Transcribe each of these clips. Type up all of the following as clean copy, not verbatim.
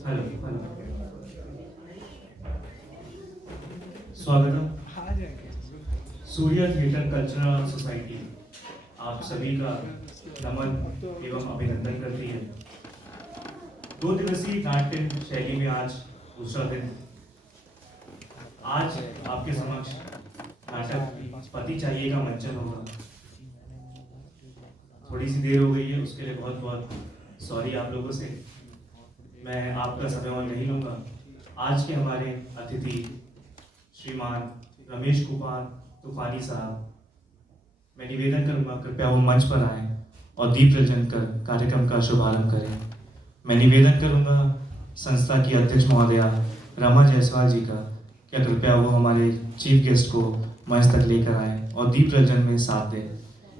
Hello hello. स्वागतम। सूर्य theatre cultural society आप सभी का नमन एवं अभिनंदन करती है। 2 दिवसीय नाट्य शैली में आज दूसरा दिन। आज आपके समक्ष नाटक पति चाहिए का मंचन होगा। थोड़ी सी देर हो गई है, उसके लिए बहुत बहुत सॉरी आप लोगों से। मैं आपका समय और नहीं लूँगा। आज के हमारे अतिथि श्रीमान रमेश कुमार तूफानी साहब, मैं निवेदन करूंगा कृपया वो मंच पर आएं और दीप प्रज्वलन कर कार्यक्रम का शुभारंभ करें। मैं निवेदन करूंगा संस्था की अध्यक्ष महोदया रमा जायसवाल जी का, क्या कृपया वो हमारे चीफ गेस्ट को मंच तक लेकर आएं और दीप प्रज्वलन में साथ दें।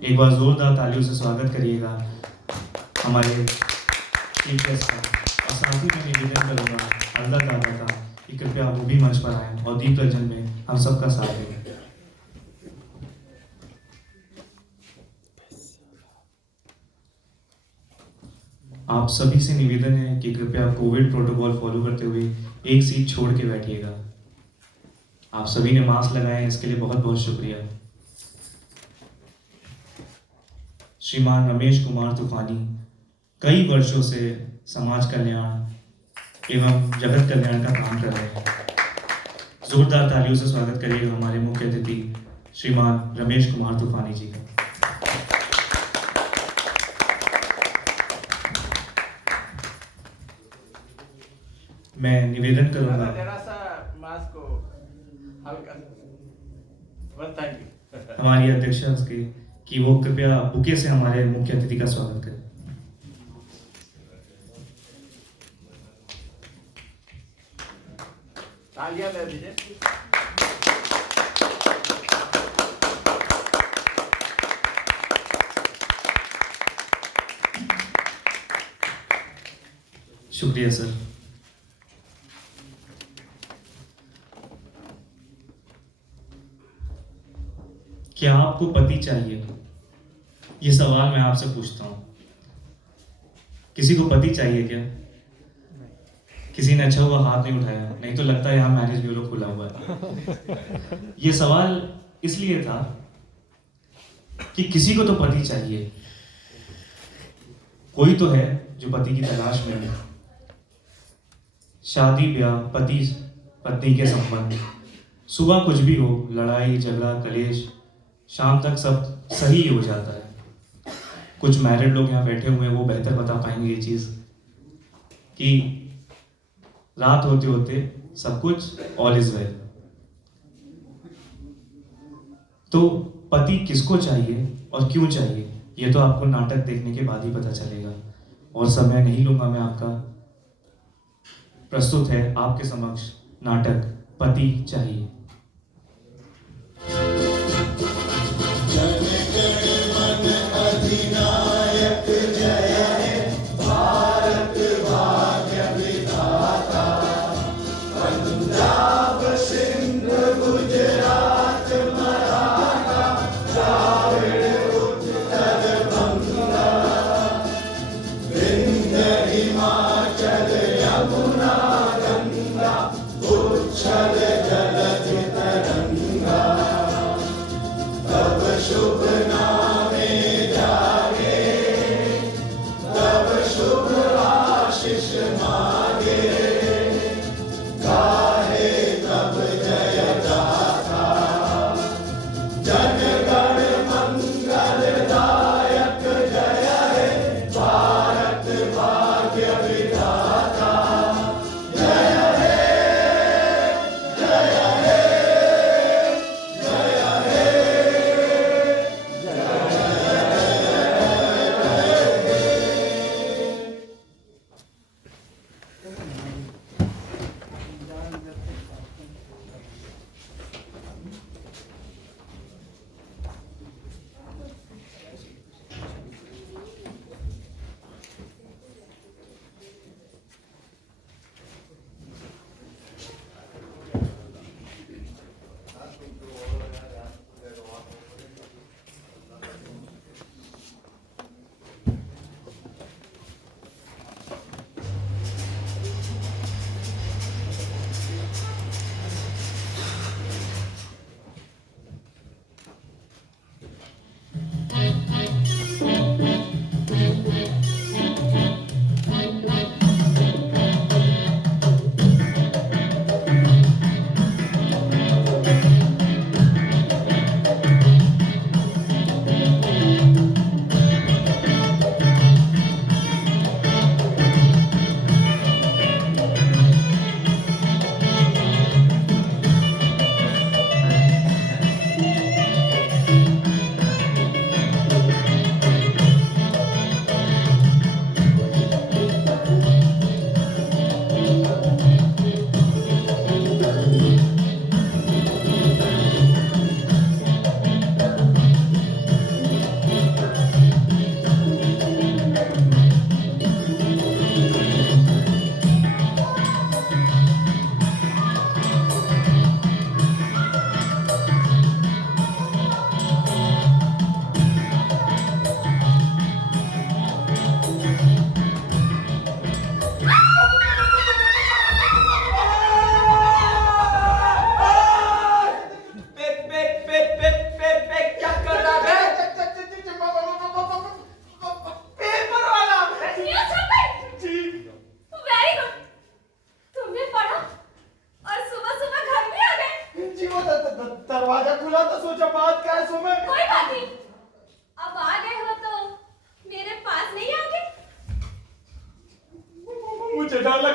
एक बार जोरदार तालियों से स्वागत करिएगा हमारे चीफ गेस्ट का। और साथ ही मैं निवेदन करूंगा अंदर दादा का कि कृपया वो भी मंच पर आएं और दीप प्रज्वलन में हम सबका साथ दें। आप सभी से निवेदन है कि कृपया कोविड प्रोटोकॉल फॉलो करते हुए एक सीट छोड़ के बैठिएगा। आप सभी ने मास्क लगाए हैं, इसके लिए बहुत बहुत शुक्रिया। श्रीमान रमेश कुमार तूफानी कई वर्षों से समाज कल्याण एवं जगत कल्याण का काम कर रहे हैं। जोरदार तालियों से स्वागत करिएगा हमारे मुख्य अतिथि श्रीमान रमेश कुमार तूफानी जी का। मैं निवेदन करूंगा जरा सा मास्क को हल्का बस। Thank you. हमारी अध्यक्षा के कि वो कृपया बुके से हमारे मुख्य अतिथि का स्वागत करें। तालियां ले दीजिए। शुक्रिया सर। क्या आपको पति चाहिए? ये सवाल मैं आपसे पूछता हूं। किसी को पति चाहिए क्या? किसी ने अच्छा हुआ हाथ नहीं उठाया, नहीं तो लगता है यहाँ मैरिज ब्यूरो खुला हुआ है। ये सवाल इसलिए था कि किसी को तो पति चाहिए। कोई तो है जो पति की तलाश में है। शादी ब्याह पति पत्नी के संबंध, सुबह कुछ भी हो, लड़ाई झगड़ा कलेश, शाम तक सब सही हो जाता है। कुछ मैरिड लोग यहाँ बैठे हुए हैं, वो बेहतर बता पाएंगे ये चीज कि रात होते होते सब कुछ ऑल इज वेल। तो पति किसको चाहिए और क्यों चाहिए, ये तो आपको नाटक देखने के बाद ही पता चलेगा। और समय नहीं लूंगा मैं आपका। प्रस्तुत है आपके समक्ष नाटक पति चाहिए।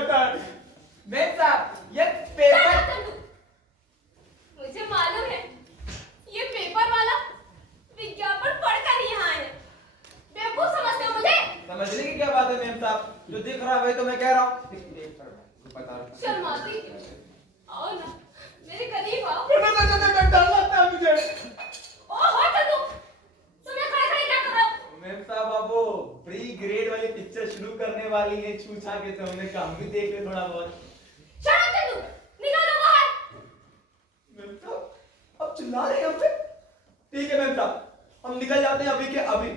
जाता है। मेम साहब ये पेपर मुझे मालूम है ये पेपर वाला विज्ञापन पढ़कर यहाँ है। बेवकूफ समझते हो मुझे? समझने की क्या बात है मेम साहब, जो दिख रहा है वही तो मैं कह रहा हूँ। शर्माती आओ ना मेरे करीब आओ। डर लगता है मुझे। ओहो चंदू तुम यहाँ खड़े खड़े क्या कर रहे हो? मेम साहब अब वो प्री ग्रेड वाली पिक्चर शुरू करने वाली है, छू छा के तो हमने काम भी देख ले थोड़ा बहुत। शट अप चंदू निकालो बाहर। मेम साहब अब चिल्ला रहे हैं हम पे। ठीक है मेम साहब हम निकल जाते हैं अभी के अभी।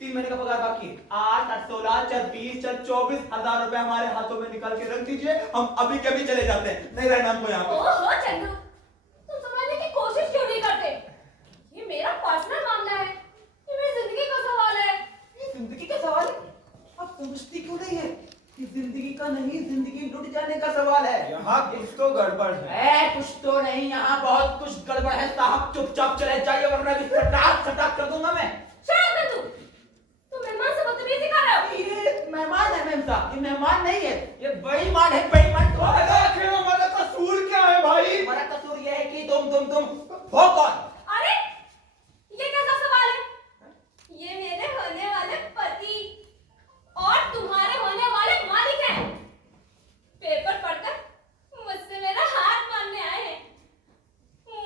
3 महीने का पगार बाकी है। 8, 8, 16, 20, 24,000 रुपए हमारे हाथों में निकाल के रख दीजिए, हम अभी के अभी चले जाते हैं, नहीं रहना हमको यहाँ पे। ओहो चंदू तुम समझने की कोशिश क्यों नहीं करते? ये मेरा पर्सनल मामला है, ये मेरी जिंदगी का सवाल है। ये जिंदगी का सवाल है? आप समझती क्यों नहीं है? ये जिंदगी का नहीं, जिंदगी लुट जाने का सवाल है। यहाँ कुछ तो गड़बड़ है। कुछ तो नहीं, यहाँ बहुत कुछ गड़बड़ है साहब। चुपचाप चले जाइए वरना भी सटाक सटाक कर दूंगा मैं। शट अप चंदू तुम मेहमान से बदतमीजी कर रहे हो। ये मेहमान है मेम साहब, ये मेहमान नहीं है, ये बेईमान है, बेईमान। आखिर हमारा कसूर क्या है भाई? हमारा कसूर ये है कि तुम हो कौन? अरे ये कैसा सवाल है? ये मेरे होने वाले पति और तुम्हारे होने वाले मालिक हैं। पेपर पढ़कर मुझसे मेरा हाथ मांगने आए हैं।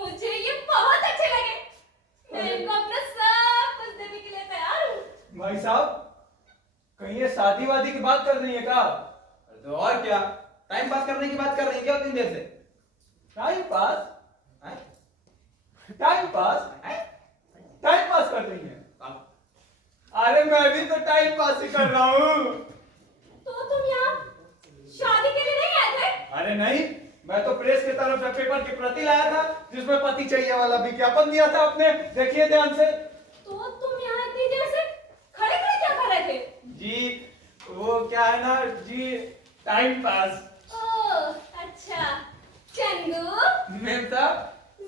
मुझे ये बहुत अच्छे लगे, मैं इनको अपना सब कुछ देने के लिए तैयार हूँ। भाई साहब कहीं ये शादी वादी की बात कर रही है क्या? तो और क्या, टाइम पास करने की बात कर रही है क्या उतनी देर से? Time pass? Time pass? Time pass कर रही है? अरे मैं भी तो टाइम पास ही कर रहा हूँ। तो तुम यहाँ शादी के लिए नहीं आए थे? अरे नहीं, मैं तो प्रेस की तरफ से पेपर की प्रति लाया था जिसमें पति चाहिए वाला विज्ञापन दिया था आपने, देखिए ध्यान से। तो तुम यहाँ इतनी देर से खड़े खड़े क्या कर रहे थे? जी वो क्या है ना जी, टाइम पास। ओह अच्छा चंदू मेम साहब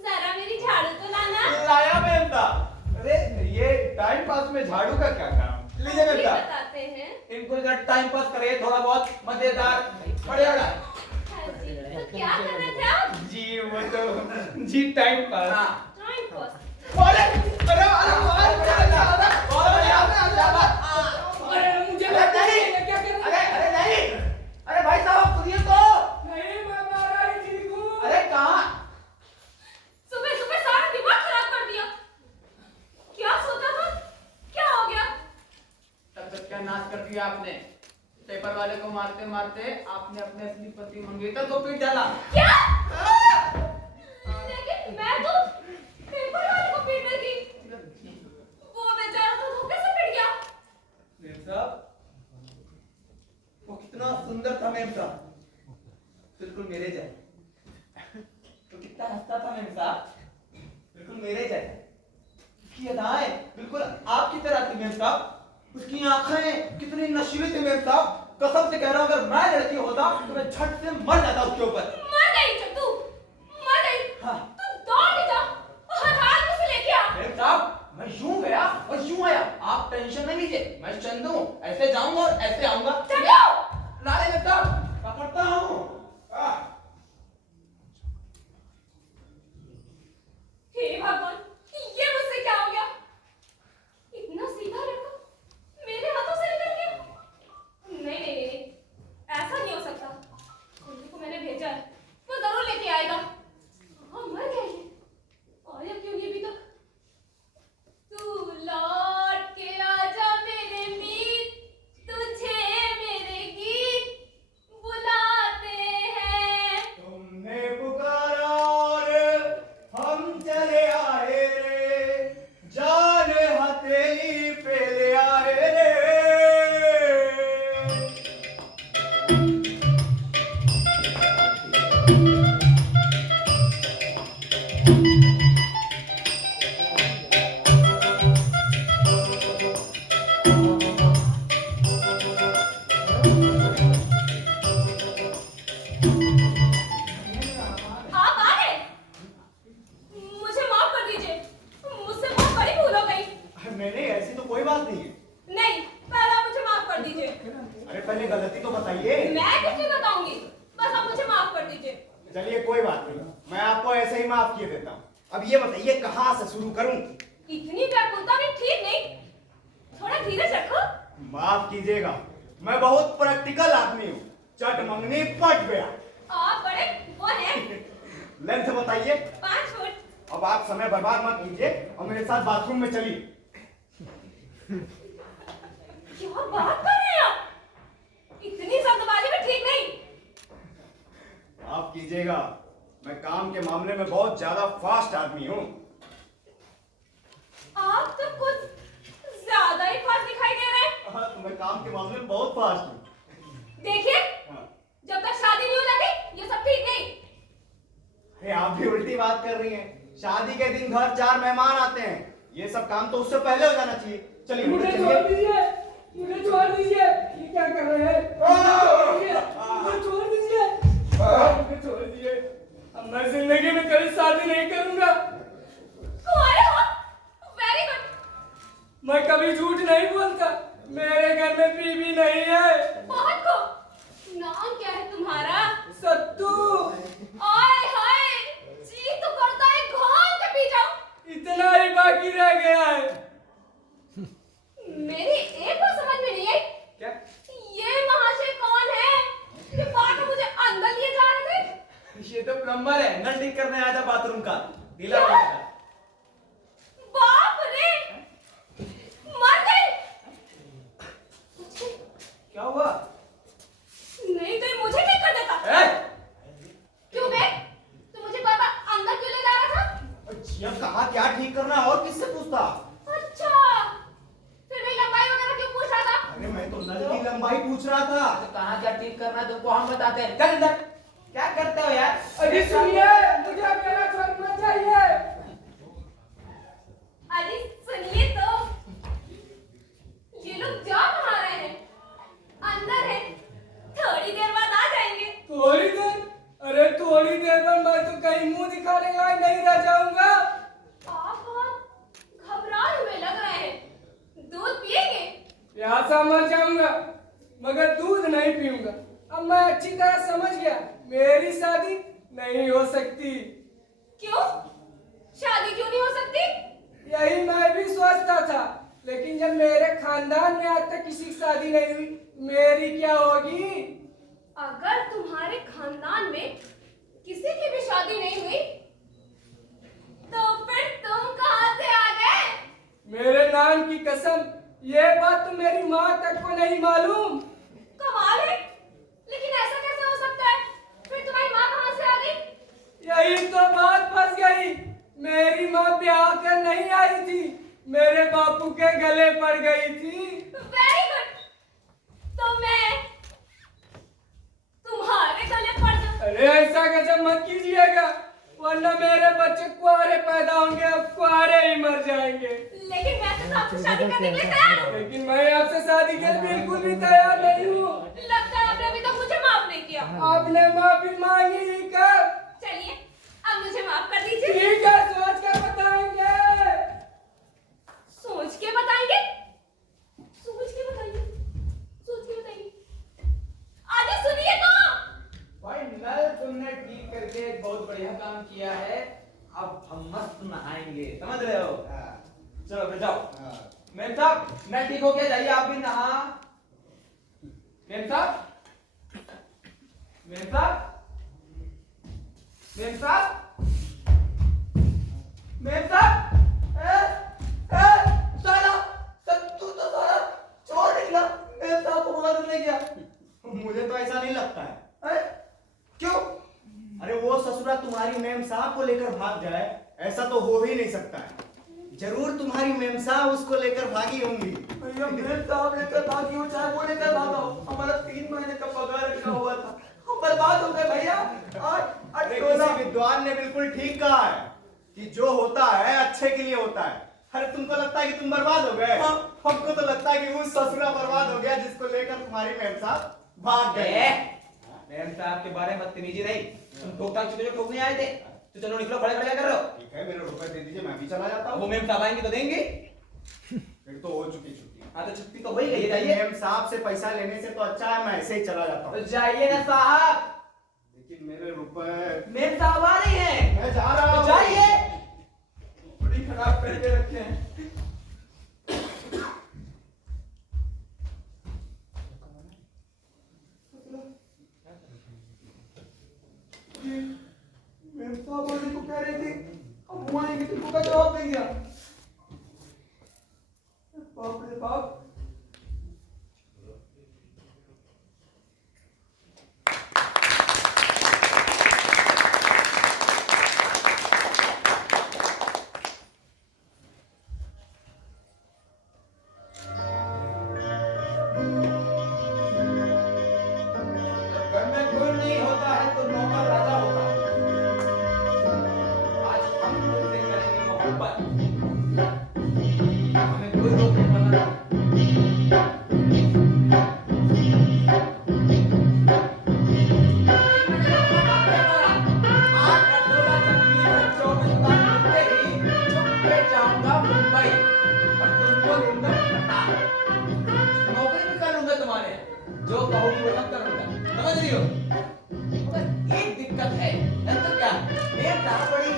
जरा मेरी झाड़ू तो लाना। लाया मेम साहब। अरे ये टाइम पास में झाड़ू का क्या काम? लीजिए मेम भी साहब, बताते हैं। इनको जरा टाइम पास करिए थोड़ा बहुत मजेदार बढ़िया। हाँ जी, तो क्या कर रहे थे आप? जी वो तो जी टाइम पास। Time pass. अरे अरे अरे मुझे अरे नहीं, अरे भाई साहब सुनिए तो। नहीं मैं मारा ही ठीक हूँ। अरे कहाँ? सुबह सुबह सारा दिमाग खराब कर दिया। क्या सोचा था? क्या हो गया? तब तक क्या नाश कर दिया आपने? पेपर वाले को मारते मारते आपने अपने असली पति मंगेतर को पीट डाला। क्या? लेकिन मैं तो पेपर वाले को पीट रही थी। वो बेचारा तो धोखे से पिट गया। मेम साहब वो कितना सुंदर था मेम साहब, बिल्कुल मेरे जैसा। तो कितना हंसता था मेम साहब, बिल्कुल मेरे जैसा। उसकी अदाएं बिल्कुल आपकी तरह थी मेम साहब। उसकी आंखें कितनी नशीली थी मेम साहब, कसम से कह रहा हूँ अगर मैं लड़की होता तो मैं झट से मर जाता उसके ऊपर। मर गई चंदू, मर गई। हाँ। तू दौड़ के जा और हाथ में से लेके आ। मेम साहब मैं यूं गया और यूं आया, आप टेंशन नहीं लीजिए, मैं चंदू हूं, ऐसे जाऊंगा और ऐसे आऊंगा। चंदू लाले मेम साहब पकड़ता हूं। हे भगवान ये मुझसे क्या हो गया? इतना सीधा लड़का मेरे हाथों से निकल गया। नहीं नहीं नहीं ऐसा नहीं हो सकता। कुंडी को मैंने भेजा है, वो जरूर लेके आएगा। हाँ मर गया ये, आया क्यों नहीं अभी तक? तू लौट के आजा मेरे मीत, तुझे मेरे गीत बुलाते हैं। तुमने पुकारा और हम चले आए रे, जान हथेली पे ले आए रे। आप आ गए? मुझे माफ कर दीजिए, मुझसे बहुत बड़ी भूल हो गई। नहीं ऐसी तो कोई बात नहीं है। नहीं पहले आप मुझे माफ कर दीजिए। अरे पहले गलती तो बताइए। मैं कुछ नहीं बताऊंगी। अब ये बताइए कहाँ से शुरू करूं? इतनी व्याकुलता भी ठीक नहीं। थोड़ा धीरज रखो। माफ कीजिएगा, मैं बहुत प्रैक्टिकल आदमी हूँ। चट मंगनी पट गया। आप बड़े वो हैं। लेंथ बताइए। 5 फुट। अब आप समय बर्बाद मत कीजिए और मेरे साथ बाथरूम में चलिए। क्या बात कर रहे हैं आप? इतनी जल्दबाजी में ठीक नहीं। माफ कीजिएगा, मैं काम के मामले में बहुत ज्यादा फास्ट आदमी हूँ। आप तो कुछ ज्यादा ही फास्ट दिखाई दे रहे हैं। हाँ, तो मैं काम के मामले में बहुत फास्ट हूँ। देखिए, हाँ। जब तक शादी नहीं हो जाती ये सब ठीक नहीं। अरे आप भी उल्टी बात कर रही हैं। शादी के दिन घर 4 मेहमान आते हैं, ये सब काम तो उससे पहले हो जाना चाहिए। चलिए मुझे चलिए। छोड़ दीजिए, मुझे छोड़ दीजिए। ये क्या कर रहे हैं? मुझे छोड़ दीजिए, मुझे छोड़ दीजिए। अब मैं जिंदगी में कभी शादी नहीं करूंगा। कुंवारे हो? Very good. मैं कभी झूठ नहीं बोलता। मेरे घर में बीवी नहीं है। बहुत को। नाम क्या है तुम्हारा? सत्तू। आय हाय, जी तो करता है घाम के पी जाऊं। इतना ही बाकी रह गया है। मेरी एक बात समझ में नहीं आई। क्या? ये महाशय कौन है? ये बात मुझे अंदर लिए जा रहे थे। ये तो प्लम्बर है, नल ठीक करने आया था बाथरूम का। ढीला हो क्या? गया था। बाप रे, मर गई। क्या हुआ? नहीं तो ये मुझे ठीक कर देता। ए? क्यों बे? तू मुझे बाबा अंदर क्यों ले जा रहा था? जिया कहाँ क्या ठीक करना है और किससे पूछता? अच्छा, फिर मेरी लंबाई वगैरह क्यों पूछ रहा था? अरे मैं तो नल की लंबाई पूछ रहा था। तो कहाँ क्या ठीक करना है तुमको हम बताते हैं। चल अंदर। क्या करते हो यार? अरे सुनिए, मुझे अकेला छोड़ना चाहिए। अरे सुनिए तो, ये लोग जा कहाँ रहे हैं? अंदर है, थोड़ी देर बाद आ जाएंगे। थोड़ी देर? अरे थोड़ी देर में मैं तो कहीं मुंह दिखाने लायक नहीं रह जाऊंगा। आप बहुत घबराए हुए लग रहे हैं। दूध पिएंगे? प्यासा मर जाऊंगा मगर दूध नहीं पीऊंगा। अब मैं अच्छी तरह समझ गया, मेरी शादी नहीं हो सकती। क्यों? शादी क्यों नहीं हो सकती? यही मैं भी सोचता था, लेकिन जब मेरे खानदान में आज तक किसी की शादी नहीं हुई, मेरी क्या होगी? अगर तुम्हारे खानदान में किसी की भी शादी नहीं हुई, तो फिर तुम कहां से आ गए? मेरे नाम की कसम, ये बात तो मेरी माँ तक को नहीं मालूम। कमाल है, लेकिन ऐसा कैसे हो सकता है? फिर तुम्हारी माँ कहां से आ गई? यही तो बात फंस गई। मेरी माँ ब्याह कर नहीं आई थी, मेरे बापू के गले पड़ गई थी। Very good. तो मैं तुम्हारे गले पड़ जाऊं? अरे ऐसा गजब मत कीजिएगा, वरना मेरे बच्चे कुआरे पैदा होंगे, अब कुआरे ही मर जाएंगे। लेकिन मैं तो आपसे शादी करने के लिए तैयार हूँ। लेकिन मैं आपसे शादी के लिए बिल्कुल भी तैयार नहीं हूँ। लगता है आपने अभी तक मुझे माफ नहीं किया। आपने माफी मांगी ही कब? चलिए, अब मुझे माफ कर दीजिए। ठीक है, सोच कर बताएंगे। सोच के बताएंगे? सोच के बताइए, सोच के बताइए। आगे सुनिए तो। भाई नल तुमने ठीक करके एक बहुत बढ़िया काम किया है। अब हम मस्त नहाएंगे, समझ रहे हो? चलो फिर जाओ। मेम साहब, नल ठीक हो गया, जाइए आप भी नहा। मेम साहब, मेम साहब, मेम साहब, मेम साहब। साला सत्तू तो साला चोर निकला। मेम साहब को मार ले गया। मुझे तो ऐसा नहीं लगता है। अरे क्यों? अरे वो ससुरा तुम्हारी मेम साहब को लेकर भाग जाए, ऐसा तो हो ही नहीं सकता है। जरूर तुम्हारी मेम साहब उसको लेकर भागी होंगी। भैया मेम साहब लेकर भागी हो चाहे वो लेकर भागा हो, हमारा 3 महीने का पगार रखा हुआ था, हम बर्बाद हो गए भैया। अरे किसी विद्वान ने बिल्कुल ठीक कहा है कि जो होता है अच्छे के लिए होता है। अरे तुमको लगता है कि तुम बर्बाद हो गए? हमको तो लगता है कि वो ससुरा बर्बाद हो गया जिसको लेकर तुम्हारी मेम साहब भाग गए। मेम साहब के बारे में बदतमीजी नहीं। तुम ठोक-ठाक चुके जो ठोकने आए थे, तो चलो निकलो, खड़े खड़े क्या कर रहे हो? ठीक है, मेरे रुपए दे दीजिए, मैं भी चला जाता वो हूँ। मेम साहब आएंगे तो देंगे। फिर तो हो चुकी छुट्टी। हाँ तो छुट्टी तो हो ही गई है, जाइए। मेम साहब से पैसा लेने से तो अच्छा है मैं ऐसे ही चला जाता तो हूँ। जाइए ना साहब। लेकिन मेरे रुपए। मेम साहब आ रही हैं। मैं जा रहा तो हूँ। जाइए। करके रखे हैं। मेम साहब आने को कह रहे थे, अब वो आएंगे तो उनका जवाब देंगे आप। बाप रे बाप। घर में कोई नहीं होता है तो नौकर राजा होता है। आज हम तुमसे करेंगे मोहब्बत, हमें कोई रोक नहीं पाएगा। आज अब्दुल्ला जब बच्चों में बात करते ही चुपके जाऊंगा मुंबई और तुमको दूंगा पता। नौकरी भी कर लूंगा तुम्हारे, जो कहोगी वो सब करूंगा, समझ रही हो? मगर एक दिक्कत है, नहीं तो क्या? मेम साहब बड़ी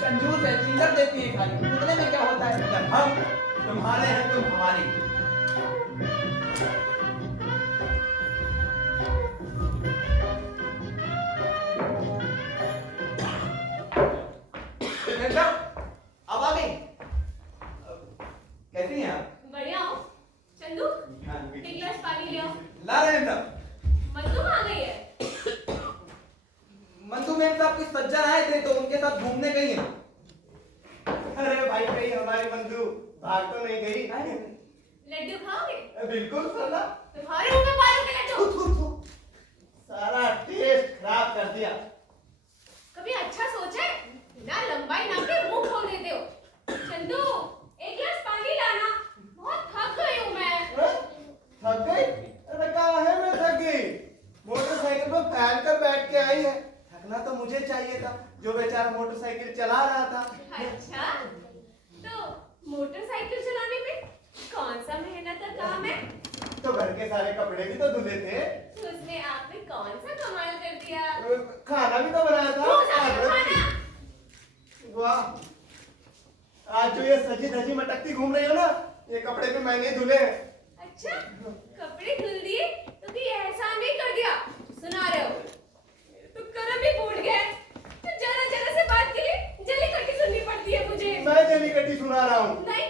कंजूस है, चिल्लर देती है खाली। इतने में क्या होता है? जब हम तुम्हारे हैं तुम हमारे। मेम साहब, अब आ गई। कैसी हैं आप? बढ़िया हो चंदू, एक गिलास पानी ले आओ। ला रहे हैं साहब। मन्नू कहाँ गई है? मंतु मेम साहब कुछ सज्जन आए थे तो उनके साथ घूमने गई हैं। अरे भाई कहीं हमारी बंधु भाग तो नहीं गई? लड्डू खाओगे? बिल्कुल सरला। तुम्हारे मुंह में पानी के लड्डू। थू, थू, थू। सारा टेस्ट खराब कर दिया। कभी अच्छा सोचे? ना लंबाई नाम के मुंह खोल देते हो। चंदू, एक गिलास पानी लाना, बहुत थक गई हूँ मैं। थक गई? अरे कहाँ है मैं थक गई? मोटरसाइकिल पर फैल कर बैठ के आई है। थकना तो मुझे चाहिए था, जो बेचारा मोटरसाइकिल चला रहा था। अच्छा, तो मोटरसाइकिल चलाने में कौन सा मेहनत का काम है? तो घर के सारे कपड़े भी तो धुले थे। तो उसने आप में कौन सा कमाल कर दिया? खाना भी तो बनाया वो सारा था। खाना। वाह, आज जो ये सजी धजी मटकती घूम रही हो ना, ये कपड़े भी मैंने ही धुले हैं। अच्छा, कपड़े धुल दिए तो भी एहसान नहीं कर दिया। सुना रहे हो? तो कर्म भी फूट गए। तो जरा जरा से बात के लिए जल्दी करके सुननी पड़ती है मुझे। मैं जली कटी सुना रहा हूँ। नहीं,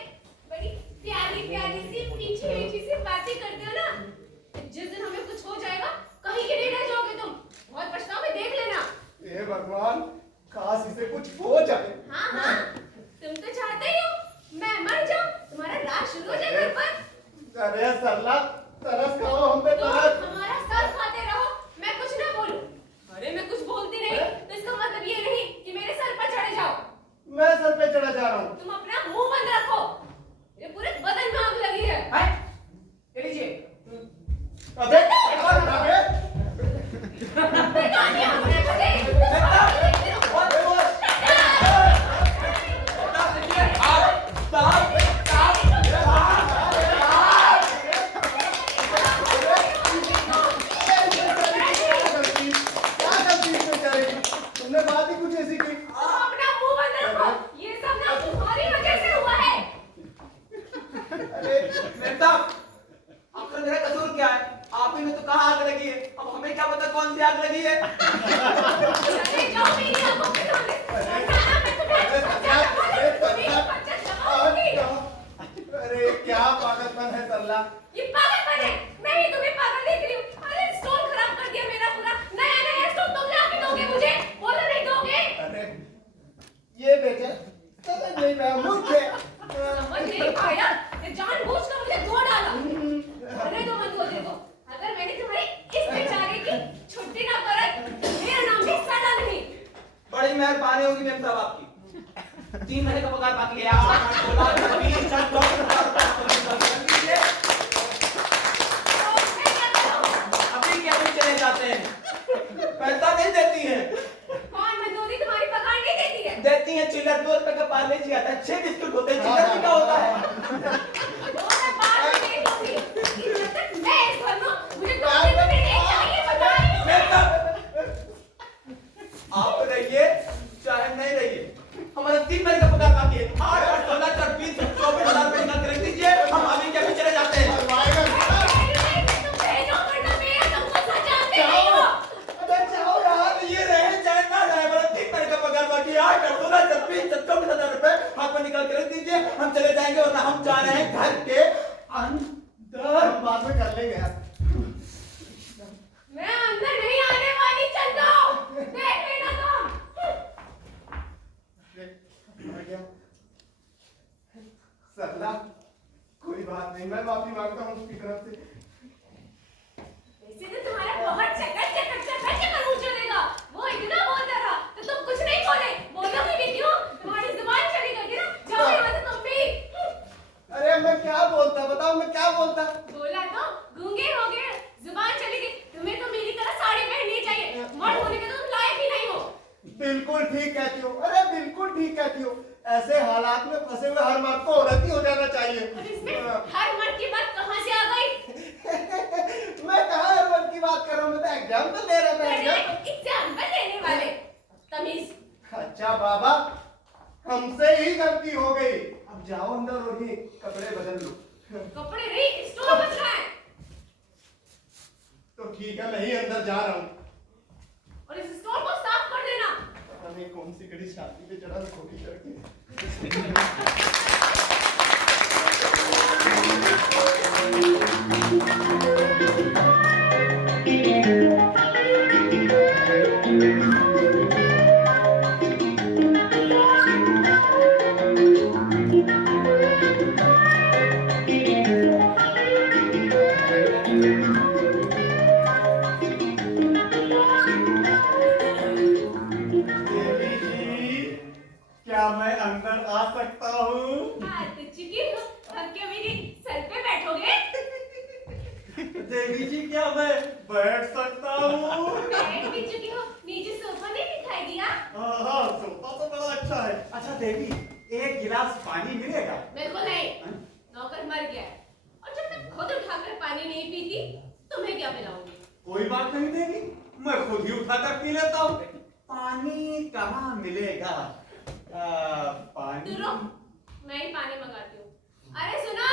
बड़ी प्यारी प्यारी सी मीठी मीठी सी बातें करते हो ना। जिस दिन हमें कुछ हो जाएगा, कहीं के नहीं रह जाओगे तुम। बहुत पछताओगे, देख लेना। हे भगवान, काश इसे कुछ हो जाए। हाँ हाँ, तुम तो चाहते ही हो मैं मर जाऊं, तुम्हारा राज शुरू हो जाए घर पर। अरे सरला, तरस खाओ हम पे तुम तरस। हमारा सर खाते रहो, मैं कुछ ना बोलूं। अरे मैं कुछ बोलती नहीं, तो इसका मतलब ये नहीं कि मेरे सर पर चढ़े जाओ। मैं सर पे चढ़ा जा रहा हूँ। तुम अपना मुंह बंद रखो, मेरे पूरे बदन में आग लगी है। हैं? ये लीजिए। अबे, अबे, बेगानियां हमने मुझे। क्या गलती इसमें करी? तुमने बात ही कुछ ऐसी की। तुम अपना मुंह बंद रखो, ये सब ना तुम्हारी वजह से हुआ है। अरे मेम साहब, आखिर मेरा कसूर क्या है? आप ही ने तो कहा आग लगी है, अब हमें क्या पता कौन सी आग लगी है? चले जाओ मेरी आंखों के सामने। हटाना, मैं तुम्हें बच्चा जमाऊंगी। अरे क्या पागलपन है सरला। ये पागलपन है, मैं ही तुम्हें पागल देख रही हूँ। अरे स्टोर खराब कर दिया मेरा पूरा। नया नया स्टोर तुम लाके दोगे मुझे, बोलो नहीं दोगे? अरे ये बेटे समझ नहीं मैं मुझे समझ नहीं पाया, ये जानबूझकर मुझे धो डाला। अरे तो मत धो देखो, अगर मैंने तुम्हारी इस बेचारे की छुट्टी ना कराई, मेरा नाम भी सड़ा नहीं। बड़ी मेहरबानी होगी मेम साहब आपकी। 3 महीने का पगार बाकी है। आप बोला अभी इंसान लीजिए। अभी क्या भी चले जाते हैं, पैसा नहीं देती हैं। कौन भदोरी तुम्हारी पगार नहीं देती है? देती हैं चिल्लर, 2 रुपए का पार्ले जी आता है, 6 बिस्कुट होते हैं, चिल्लर भी क्या होता है? वो मैं बाद में देख लूंगी। जब तक मैं इस घर में हूँ, मुझे 2 दिन में नहीं चाहिए, बता रही हूँ। मेम साहब, आप रहिए चाहे नहीं रहिए, हमारा 3 महीने का पगार बाकी है। 8 बिल्कुल ठीक कहती हो, अरे बिल्कुल ठीक कहती हो। ऐसे हालात में फंसे हुए हर मर्द को औरत ही हो जाना चाहिए। और इसमें हर मर्द की बात कहाँ से आ गई? मैं कहाँ हर मर्द की बात कर रहा हूँ, मैं तो एग्जाम्पल दे रहा था। एग्जाम्पल देने वाले तमीज। अच्छा बाबा, हमसे ही गलती हो गई। अब जाओ अंदर और ये कपड़े बदल लो। कपड़े नहीं, स्टोव बच रहा है। तो ठीक है, मैं ही अंदर जा रहा हूँ। और इस स्टोव को साफ कर देना। पता नहीं कौन सी कड़ी शादी पे चढ़ा छोटी करके। देवी जी, क्या मैं अंदर आ सकता हूँ? हाँ, तो चुकी हो। अब क्या मेरी सर पे बैठोगे? देवी जी, क्या मैं बैठ सकता हूँ? बैठ भी चुकी हो। नीचे सोफा नहीं दिखाई दिया? हाँ, सोफा तो बड़ा अच्छा है। अच्छा देवी, एक गिलास पानी मिलेगा? बिल्कुल नहीं। नौकर मर गया है। और जब मैं खुद उठाकर पानी नहीं पीती, तुम्हें क्या पिलाऊंगी? कोई बात नहीं देवी, मैं खुद ही उठाकर पी लेता हूँ। पानी कहाँ मिलेगा? पानी? तो रुक, मैं ही पानी मंगाती हूँ। अरे सुनो,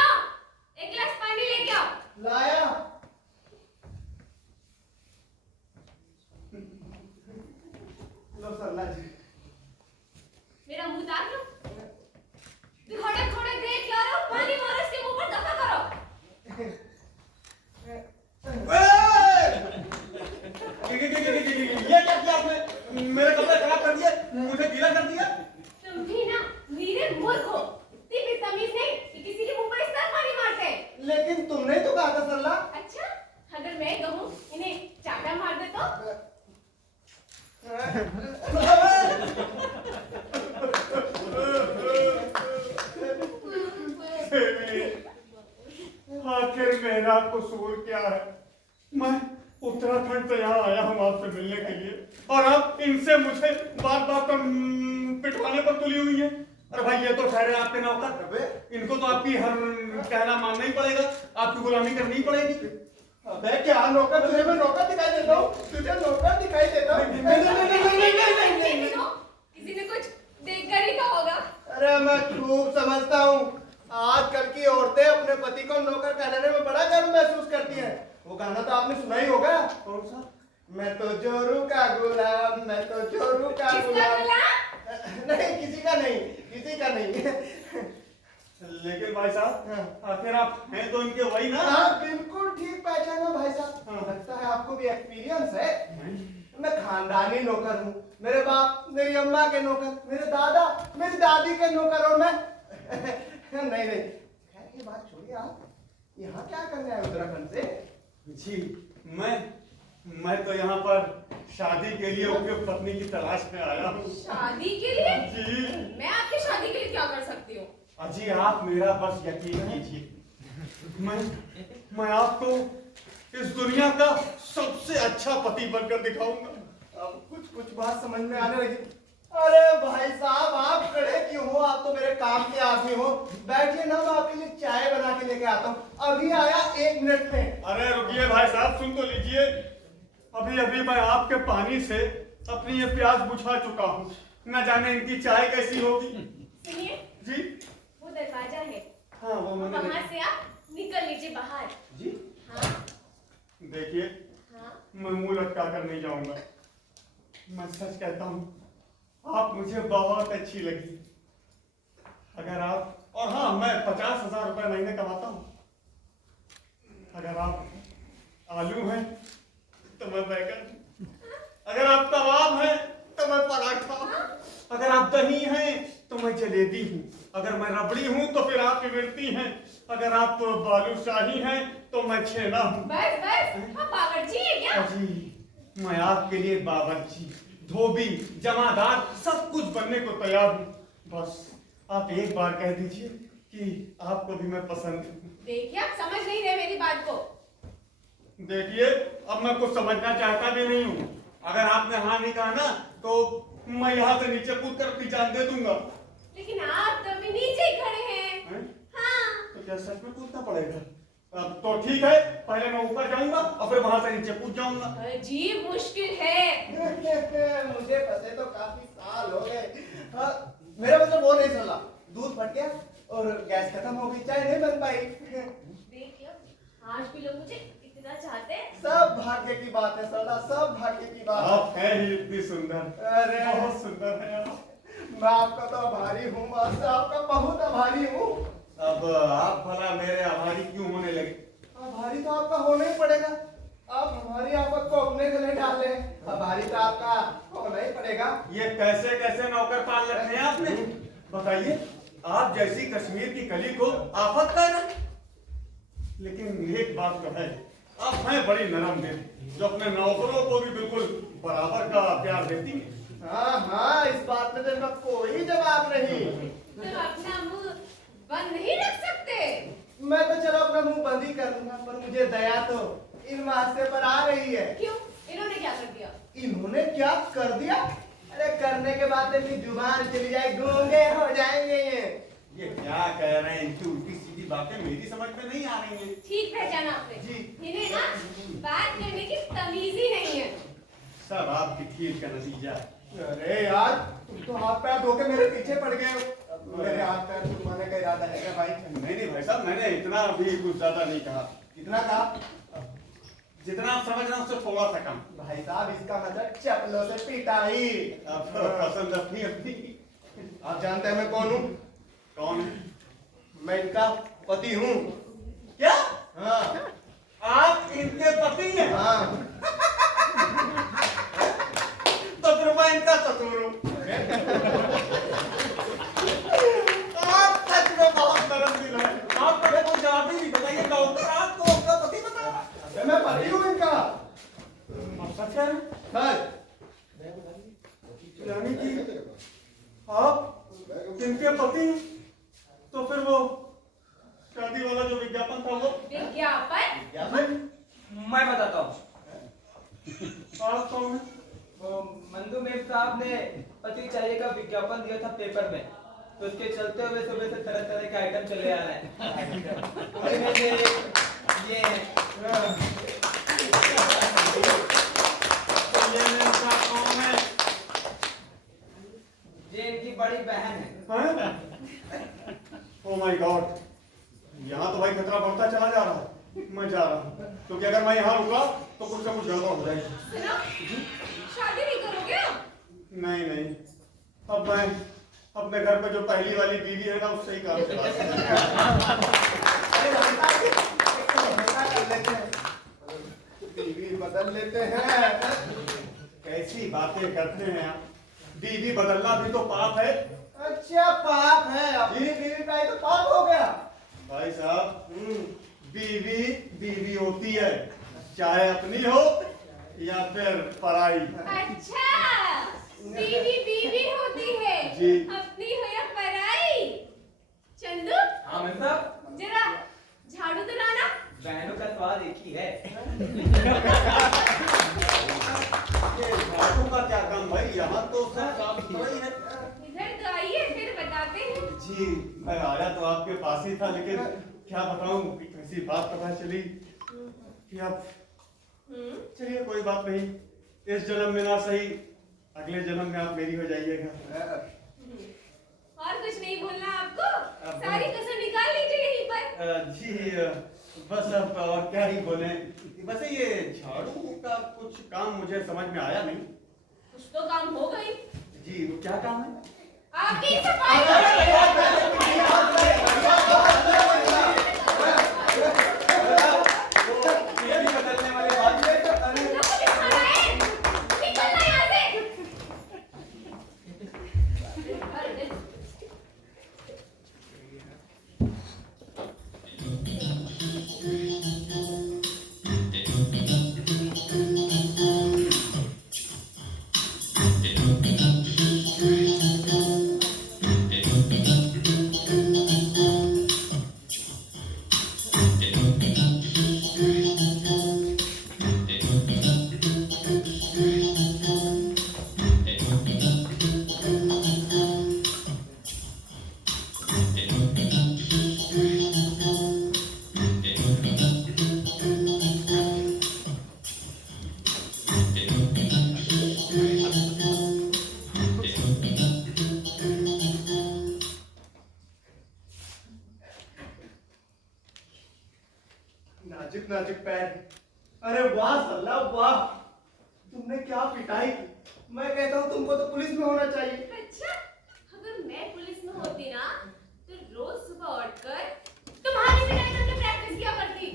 एक गिलास पानी लेके आओ। लाया। लो सरला जी। मेरा मुंह ताक लो। थोड़े थोड़े देख लो, पानी मारो इसके मुंह पर दफा करो। ये क्या किया आपने? मेरे कपड़े खराब कर दिए, मुझे गीला कर दिया। तुम भी ना मेरे मूर्ख हो। तुम तमीज नहीं कि किसी के मुंह पर इस तरह पानी मारते हैं। लेकिन तुमने तो कहा था सरला। अच्छा, अगर मैं कहूँ इन्हें चाटा मार दे तो? आखिर मेरा कसूर क्या है? मैं उत्तराखंड से यहाँ आया हूँ आपसे मिलने के लिए, और अब इनसे मुझे बात बात पर पिटवाने पर तुली हुई है। अरे भाई, ये तो ठहरे आपके नौकर, इनको तो आपकी हर कहना मानना ही पड़ेगा, आपकी गुलामी करनी ही पड़ेगी। अबे क्या नौकर? तुझे मैं नौकर दिखाई देता हूँ? तुझे नौकर दिखाई देता हूँ? किसी ने कुछ देखकर ही कहा होगा। अरे मैं खूब समझता हूँ, आजकल की औरतें अपने पति को नौकर कहलाने में बड़ा गर्व महसूस करती हैं। वो गाना तो आपने सुना ही होगा। कौन सा? मैं तो जोरू का गुलाम, मैं तो जोरू का गुलाम। नहीं, किसी का नहीं, किसी का नहीं। लेकिन भाई साहब, आखिर आप हैं तो इनके वही ना? हाँ, बिल्कुल ठीक पहचाना भाई साहब। लगता है आपको भी एक्सपीरियंस है। मैं खानदानी नौकर हूँ। मेरे बाप, मेरी अम्मा के नौकर, मेरे दादा, मेरी दादी के नौकर, और मैं नहीं नहीं, खैर ये बात छोड़िए, आप यहाँ क्या करने आए उत्तराखंड से? जी, मैं तो यहाँ पर शादी के लिए उपयुक्त पत्नी की तलाश में आया हूँ। शादी के लिए? जी। मैं आपकी शादी के लिए क्या कर सकती हूँ? अजी, आप मेरा बस यकीन कीजिए। मैं आपको इस दुनिया का सबसे अच्छा पति बनकर दिखाऊंगा। अब कुछ बात समझ में आने लगी। अरे भाई साहब, आप खड़े क्यों हो? आप तो मेरे काम के आदमी हो। बैठिए ना, मैं आपके लिए चाय बना के लेके आता हूँ। अभी आया, 1 मिनट में। अरे रुकिए भाई साहब, सुन तो लीजिए। अभी मैं आपके पानी से अपनी ये प्यास बुझा चुका हूँ। न जाने इनकी चाय कैसी होगी। सुनिए जी। वो दरवाजा है। हाँ, वो मैंने वहाँ से आप निकल लीजिए बाहर। जी। हाँ देखिए, हाँ। मैं मुंह लटका कर नहीं जाऊंगा। मैं सच कहता हूँ, आप मुझे बहुत अच्छी लगी। अगर आप, और हाँ, मैं 50,000 रुपए महीने कमाता हूँ। अगर आप आलू हैं तो मैं बैगन, अगर आप कबाब हैं तो मैं पराठा, अगर आप दही हैं तो मैं जलेबी हूँ, अगर मैं रबड़ी हूँ तो फिर आप इमरती हैं, अगर आप बालूशाही हैं तो मैं छेना हूँ। बस बस, आप बावर्ची हैं क्या? जी, मैं आपके लिए बावर्ची, धोबी, जमादार सब कुछ बनने को तैयार हूँ। बस आप एक बार कह दीजिए कि आपको भी मैं पसंद हूँ। देखिए, आप समझ नहीं रहे मेरी बात को। देखिए, अब मैं कुछ समझना चाहता भी नहीं हूँ। अगर आपने हाँ नहीं कहा ना, तो मैं यहाँ से नीचे कूद कर अपनी जान दे दूंगा। लेकिन आप तो अभी नीचे ही खड़े हैं। हैं? हाँ। तो क्या सच में कूदना पड़ेगा? अब तो ठीक है, पहले मैं ऊपर जाऊंगा और फिर वहां से नीचे कूद जाऊंगा। अजीब मुश्किल है। मुझे फंसे तो काफी साल हो गए। मेरा मतलब वो नहीं चला, दूध फट गया और गैस खत्म हो गई, चाय नहीं बन पाई। देखिए, आज भी लोग मुझे इतना चाहते हैं। सब भाग्य की बात है सरला, सब भाग्य की बात है। आप हैं ही इतनी सुंदर, अरे बहुत सुंदर है आप। मैं आपका तो आभारी हूँ, आपसे आपका बहुत आभारी हूँ। अब आप भला मेरे आभारी क्यों होने लगे? आभारी तो आपका होना ही पड़ेगा, आप हमारी आफत को अपने गले डाल रहे हैं, आभारी तो आपका होना ही पड़ेगा। ये कैसे कैसे नौकर पाल रखे हैं आपने? बताइए, आप जैसी कश्मीर की कली को आफत कह रहे हैं? लेकिन एक बात तो है, आप हैं बड़ी नरम दिल, जो अपने नौकरों को भी बिल्कुल बराबर का प्यार देती है। हाँ हाँ, इस बात में तो इनका कोई जवाब नहीं। तुम अपना मुंह बंद नहीं रख सकते। मैं तो चलो अपना मुंह बंद ही कर दूंगा, पर मुझे दया तो इन महाशय पर आ रही है। क्यों? इन्होंने क्या कर दिया? इन्होंने क्या कर दिया? अरे करने के बाद इनकी जुबान चली जाए, गूंगे हो जाएंगे ये क्या कह रहे हैं? इनकी उल्टी सीधी बातें मेरी समझ में नहीं आ रही हैं। ठीक पहचाना आपने। जी। इन्हें ना बात करने की तमीज ही नहीं है। सब आपकी खीर का नतीजा है। अरे यार, तुम तो हाथ पैर धो के मेरे पीछे पड़ गए हो। मेरे हाथ पैर छुड़वाने का इरादा है क्या भाई? नहीं भाई साहब, मैंने इतना भी कुछ ज्यादा नहीं कहा। कितना कहा? जितना आप समझ रहे हैं उससे थोड़ा सा कम। भाई साहब, इसका मतलब चप्पलों से पिटाई। आप पसंद अपनी अपनी। आप जानते हैं मैं कौन हूँ? कौन है? मैं इनका पति हूँ। क्या? हाँ आप इनके पति हैं? हाँ। तो फिर मैं इनका ससुर हूँ। आप सच में बहुत नरम दिल है। आप पहले कोई जवाब ही नहीं बताइए, डॉक्टर आपको अपना पति बताया। मैं पति हूँ इनका। आप सच कह रहे हैं? सर, यानी कि आप इनके पति हैं? तो फिर वो शादी वाला जो विज्ञापन था वो विज्ञापन? मैं बताता हूँ। आप कौन हैं? वो मंदू मेम साहब ने पति चाहिए का विज्ञापन दिया था पेपर में, तो उसके चलते हुए सुबह से तरह तरह के आइटम चले आ रहे हैं। उनमें से ये कौन है? ये इनकी बड़ी बहन है। ओ माय गॉड, यहाँ तो भाई खतरा बढ़ता चला जा रहा है। मैं जा रहा हूँ, क्योंकि अगर मैं यहाँ रुका तो कुछ ना कुछ गड़बड़ हो जाएगी। सुनो, शादी नहीं करोगे आप? नहीं नहीं, अब मैं अपने घर पे जो पहली वाली बीवी है ना, उससे ही काम चला। अरे भाई साहब, एक तो धोखा कर लेते हैं, बीवी बदल लेते हैं। कैसी बातें करते हैं आप? बीवी बदलना भी तो पाप है। अच्छा, पाप है? अपनी बीवी का ही तो पाप हो गया। भाई साहब, बीवी बीवी होती है, चाहे अपनी हो या फिर पराई। अच्छा, बीवी बीवी होती है। जी। अपनी हो या पराई। चंदू, हाँ मेम साहब, जरा झाड़ू तो लाना। बहनों का स्वाद एक ही है। ये झाड़ू का क्या काम भाई? यहाँ तो सब साफ सुथरा ही है। इधर तो आइए, फिर बताते हैं। जी, मैं आया तो आपके पास ही था, लेकिन क्या बताऊं कि कैसी बात पता चली कि आप, चलिए कोई बात नहीं, इस जन्म में ना सही अगले जन्म में आप मेरी हो जाइएगा। और कुछ नहीं बोलना आपको? सारी कसर निकाल लीजिए यहीं पर। जी बस अब और क्या ही बोले। वैसे ये झाड़ू का कुछ काम मुझे समझ में आया नहीं। कुछ तो काम हो गई। जी, वो क्या काम है? आपकी सफाई। नाजुक पैर। अरे वाह सल्ला वाह, तुमने क्या पिटाई की। मैं कहता हूँ तुमको तो पुलिस में होना चाहिए। अच्छा, अगर मैं पुलिस में होती ना तो रोज सुबह उठकर तुम्हारी पिटाई करके प्रैक्टिस किया करती।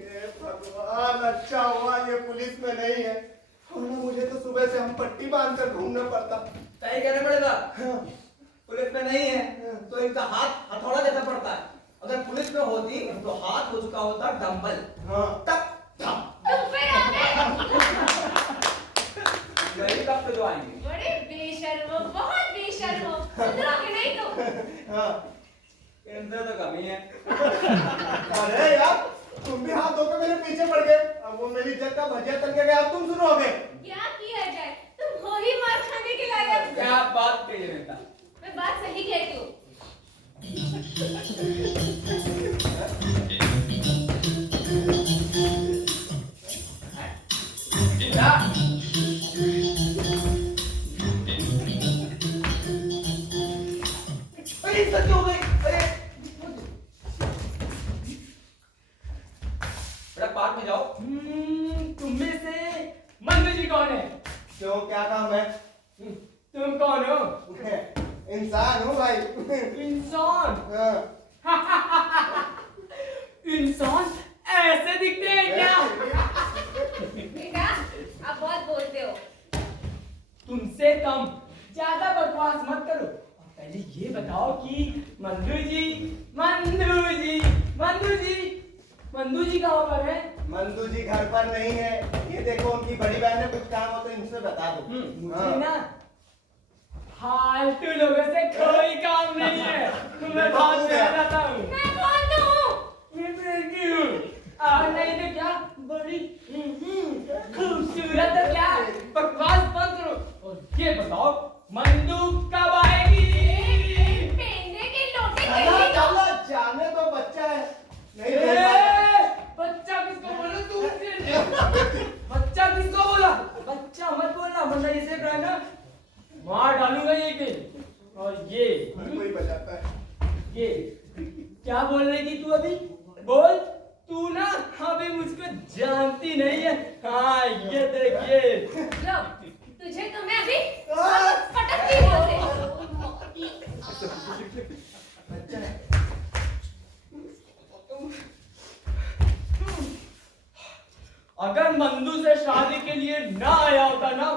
हे भगवान, अच्छा हुआ ये पुलिस में नहीं है, वरना मुझे तो सुबह से हम पट्टी बांध कर घूमना पड़ता। सही कहना पड़ेगा। हाँ। पुलिस में नहीं है तो इनका हाथ हथौड़ा जैसा पड़ता है। अगर पुलिस में होती तो हाथ हो चुका होता डंबल। हाँ। तब तब तुम फिर आ गए। वही कब तो जो आएंगे। बड़े बेशर्म हो, बहुत बेशर्म हो। सुधरोगे नहीं तो। हाँ। इनसे तो कमी है। अरे यार, तुम भी हाथ धोकर मेरे पीछे पड़ गए। अब वो मेरी इज्जत का भजिया तल के गया, अब तुम सुनोगे। क्या किया जाए, तुम हो ही मार खाने के लायक। क्या बात कही है नेता। मैं बात सही कहती हूँ। नेता। अरे सच हो गई। अरे बेटा पार्क में जाओ। तुम में से मंदू जी कौन है? क्यों, क्या काम है? तुम कौन हो? इंसान हूँ भाई। इंसान। हाँ। इंसान ऐसे दिखते हैं क्या? बेटा, आप बहुत बोलते हो। तुमसे कम ज्यादा बकवास मत करो। और पहले ये बताओ कि मंदू जी कहाँ पर है? मंदू जी घर पर नहीं है। ये देखो, उनकी बड़ी बहन ने कुछ काम हो तो इनसे बता दो। मुझे ना फालतू लोगों से कोई काम नहीं है। मैं बात में रहता हूँ। मैं फालतू हूँ। मैं बेटी हूँ। और नहीं तो क्या, बड़ी खूबसूरत है क्या? बकवास बंद करो और ये बताओ मंदू कब आएगी? पेंदे के लोटे चलो के चलो, जाने दो, बच्चा है। नहीं ए, भेज पाएंगे। बच्चा किसको बोलो तू? बच्चा किसको बोला? बच्चा मत बोलना, वरना इसे कहना मार डालूंगा ये के। और ये कोई बजाता है। ये क्या बोल रही थी तू अभी? बोल। तू ना अभी मुझको जानती नहीं है। हाँ ये देखिए। लो, तुझे तो मैं अभी फटकती बोलते। बच्चा है। अगर मंदू से शादी के लिए ना आया होता ना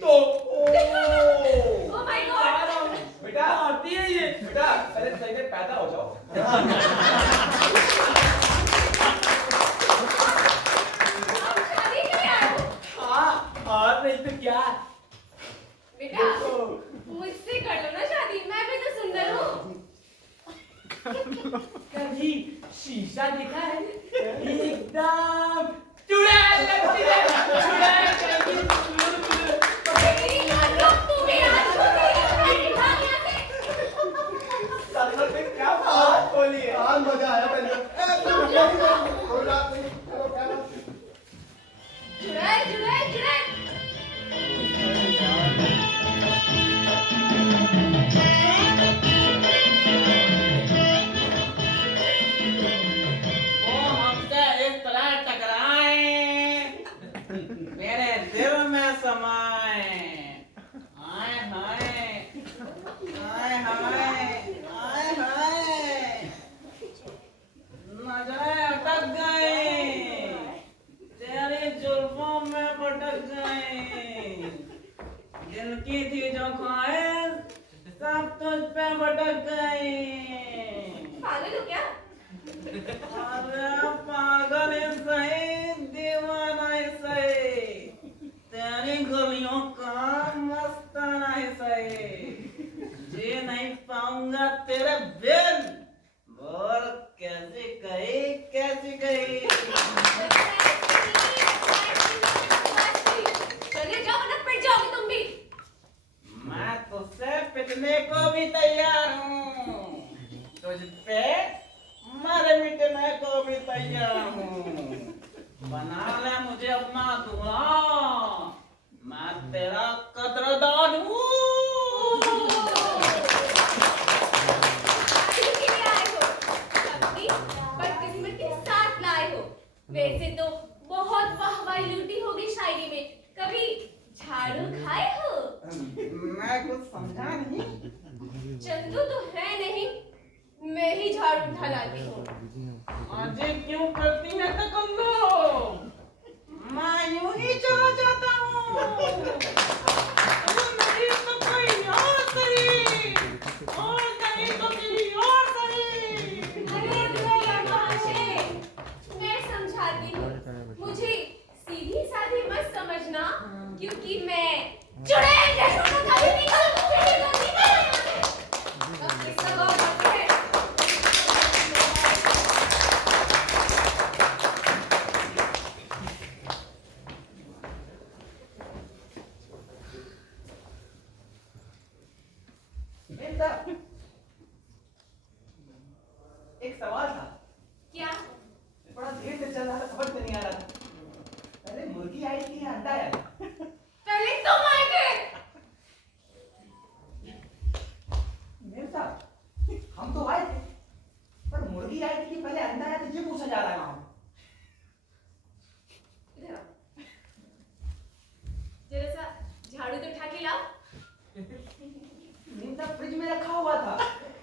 तो Oh my God! बेटा आती है ये। बेटा पहले सही से पैदा हो जाओ। आप शादी के लिए आए हो? हाँ और नहीं तो क्या। बेटा, मुझसे कर लो ना शादी, मैं भी तो सुंदर हूँ। कभी शीशा देखा है? एकदम चुड़ैल लगती है। चुड़ैल कहेगी। मेरी लाल लोग तू भी आज होती है, मैं दिखा दिया थे। क्या बात बोली है? आज मजा आया पहले। कोई बात नहीं। चलो, क्या बात? चुड़ैल, चुड़ैल, चुड़ैल। वो हमसे इस तरह टकराए, मेरे दिल में समाए। हाय हाय हाय हाय हाय हाय, नजरें अटक गई, तेरी जुल्फों में भटक गई। दिल की थी जो ख्वाहिश सब तुझ पे भटक गई। पागल हो क्या? अरे पागल है सही, दीवाना है सही, तेरी गलियों का मस्ताना है सही, जी नहीं पाऊंगा तेरे बिन। बोल कैसी कही, कैसी कही। चले जाओ ना, पिट जाओगे तुम भी। मैं तुझसे पिटने को भी तैयार हूँ, तुझ पे मर मिटने को भी तैयार हूँ। बना ले मुझे अपना दूल्हा, मैं तेरा कदरदान हूँ। शादी के लिए आए हो, अपनी बदकिस्मती के साथ लाए हो। अंगूठा डालती हूँ। अजय क्यों करती है तकल्लुम? मैं यूं ही चला जाता हूँ। अगर नहीं तो कोई और सही, और नहीं तो कोई और सही। अरे दुनिया महाशय, मैं समझाती हूँ, मुझे सीधी साधी मत समझना, क्योंकि मैं चुड़ैल जैसा कभी निकल यहाँ से। अब किसका गाँव बाकी है? मेम साहब, एक सवाल था। क्या? बड़ा देर से चल रहा था, समझ में नहीं आ रहा था। पहले मुर्गी आई थी या अंडा आया? पहले तुम आएंगे। मेम साहब, हम तो आए थे, पर मुर्गी आई थी कि पहले अंडा आया था, ये पूछा जा रहा है वहां। इधर आओ। जरा सा झाड़ू तो उठा के लाओ। मेम साहब, फ्रिज में रखा हुआ था।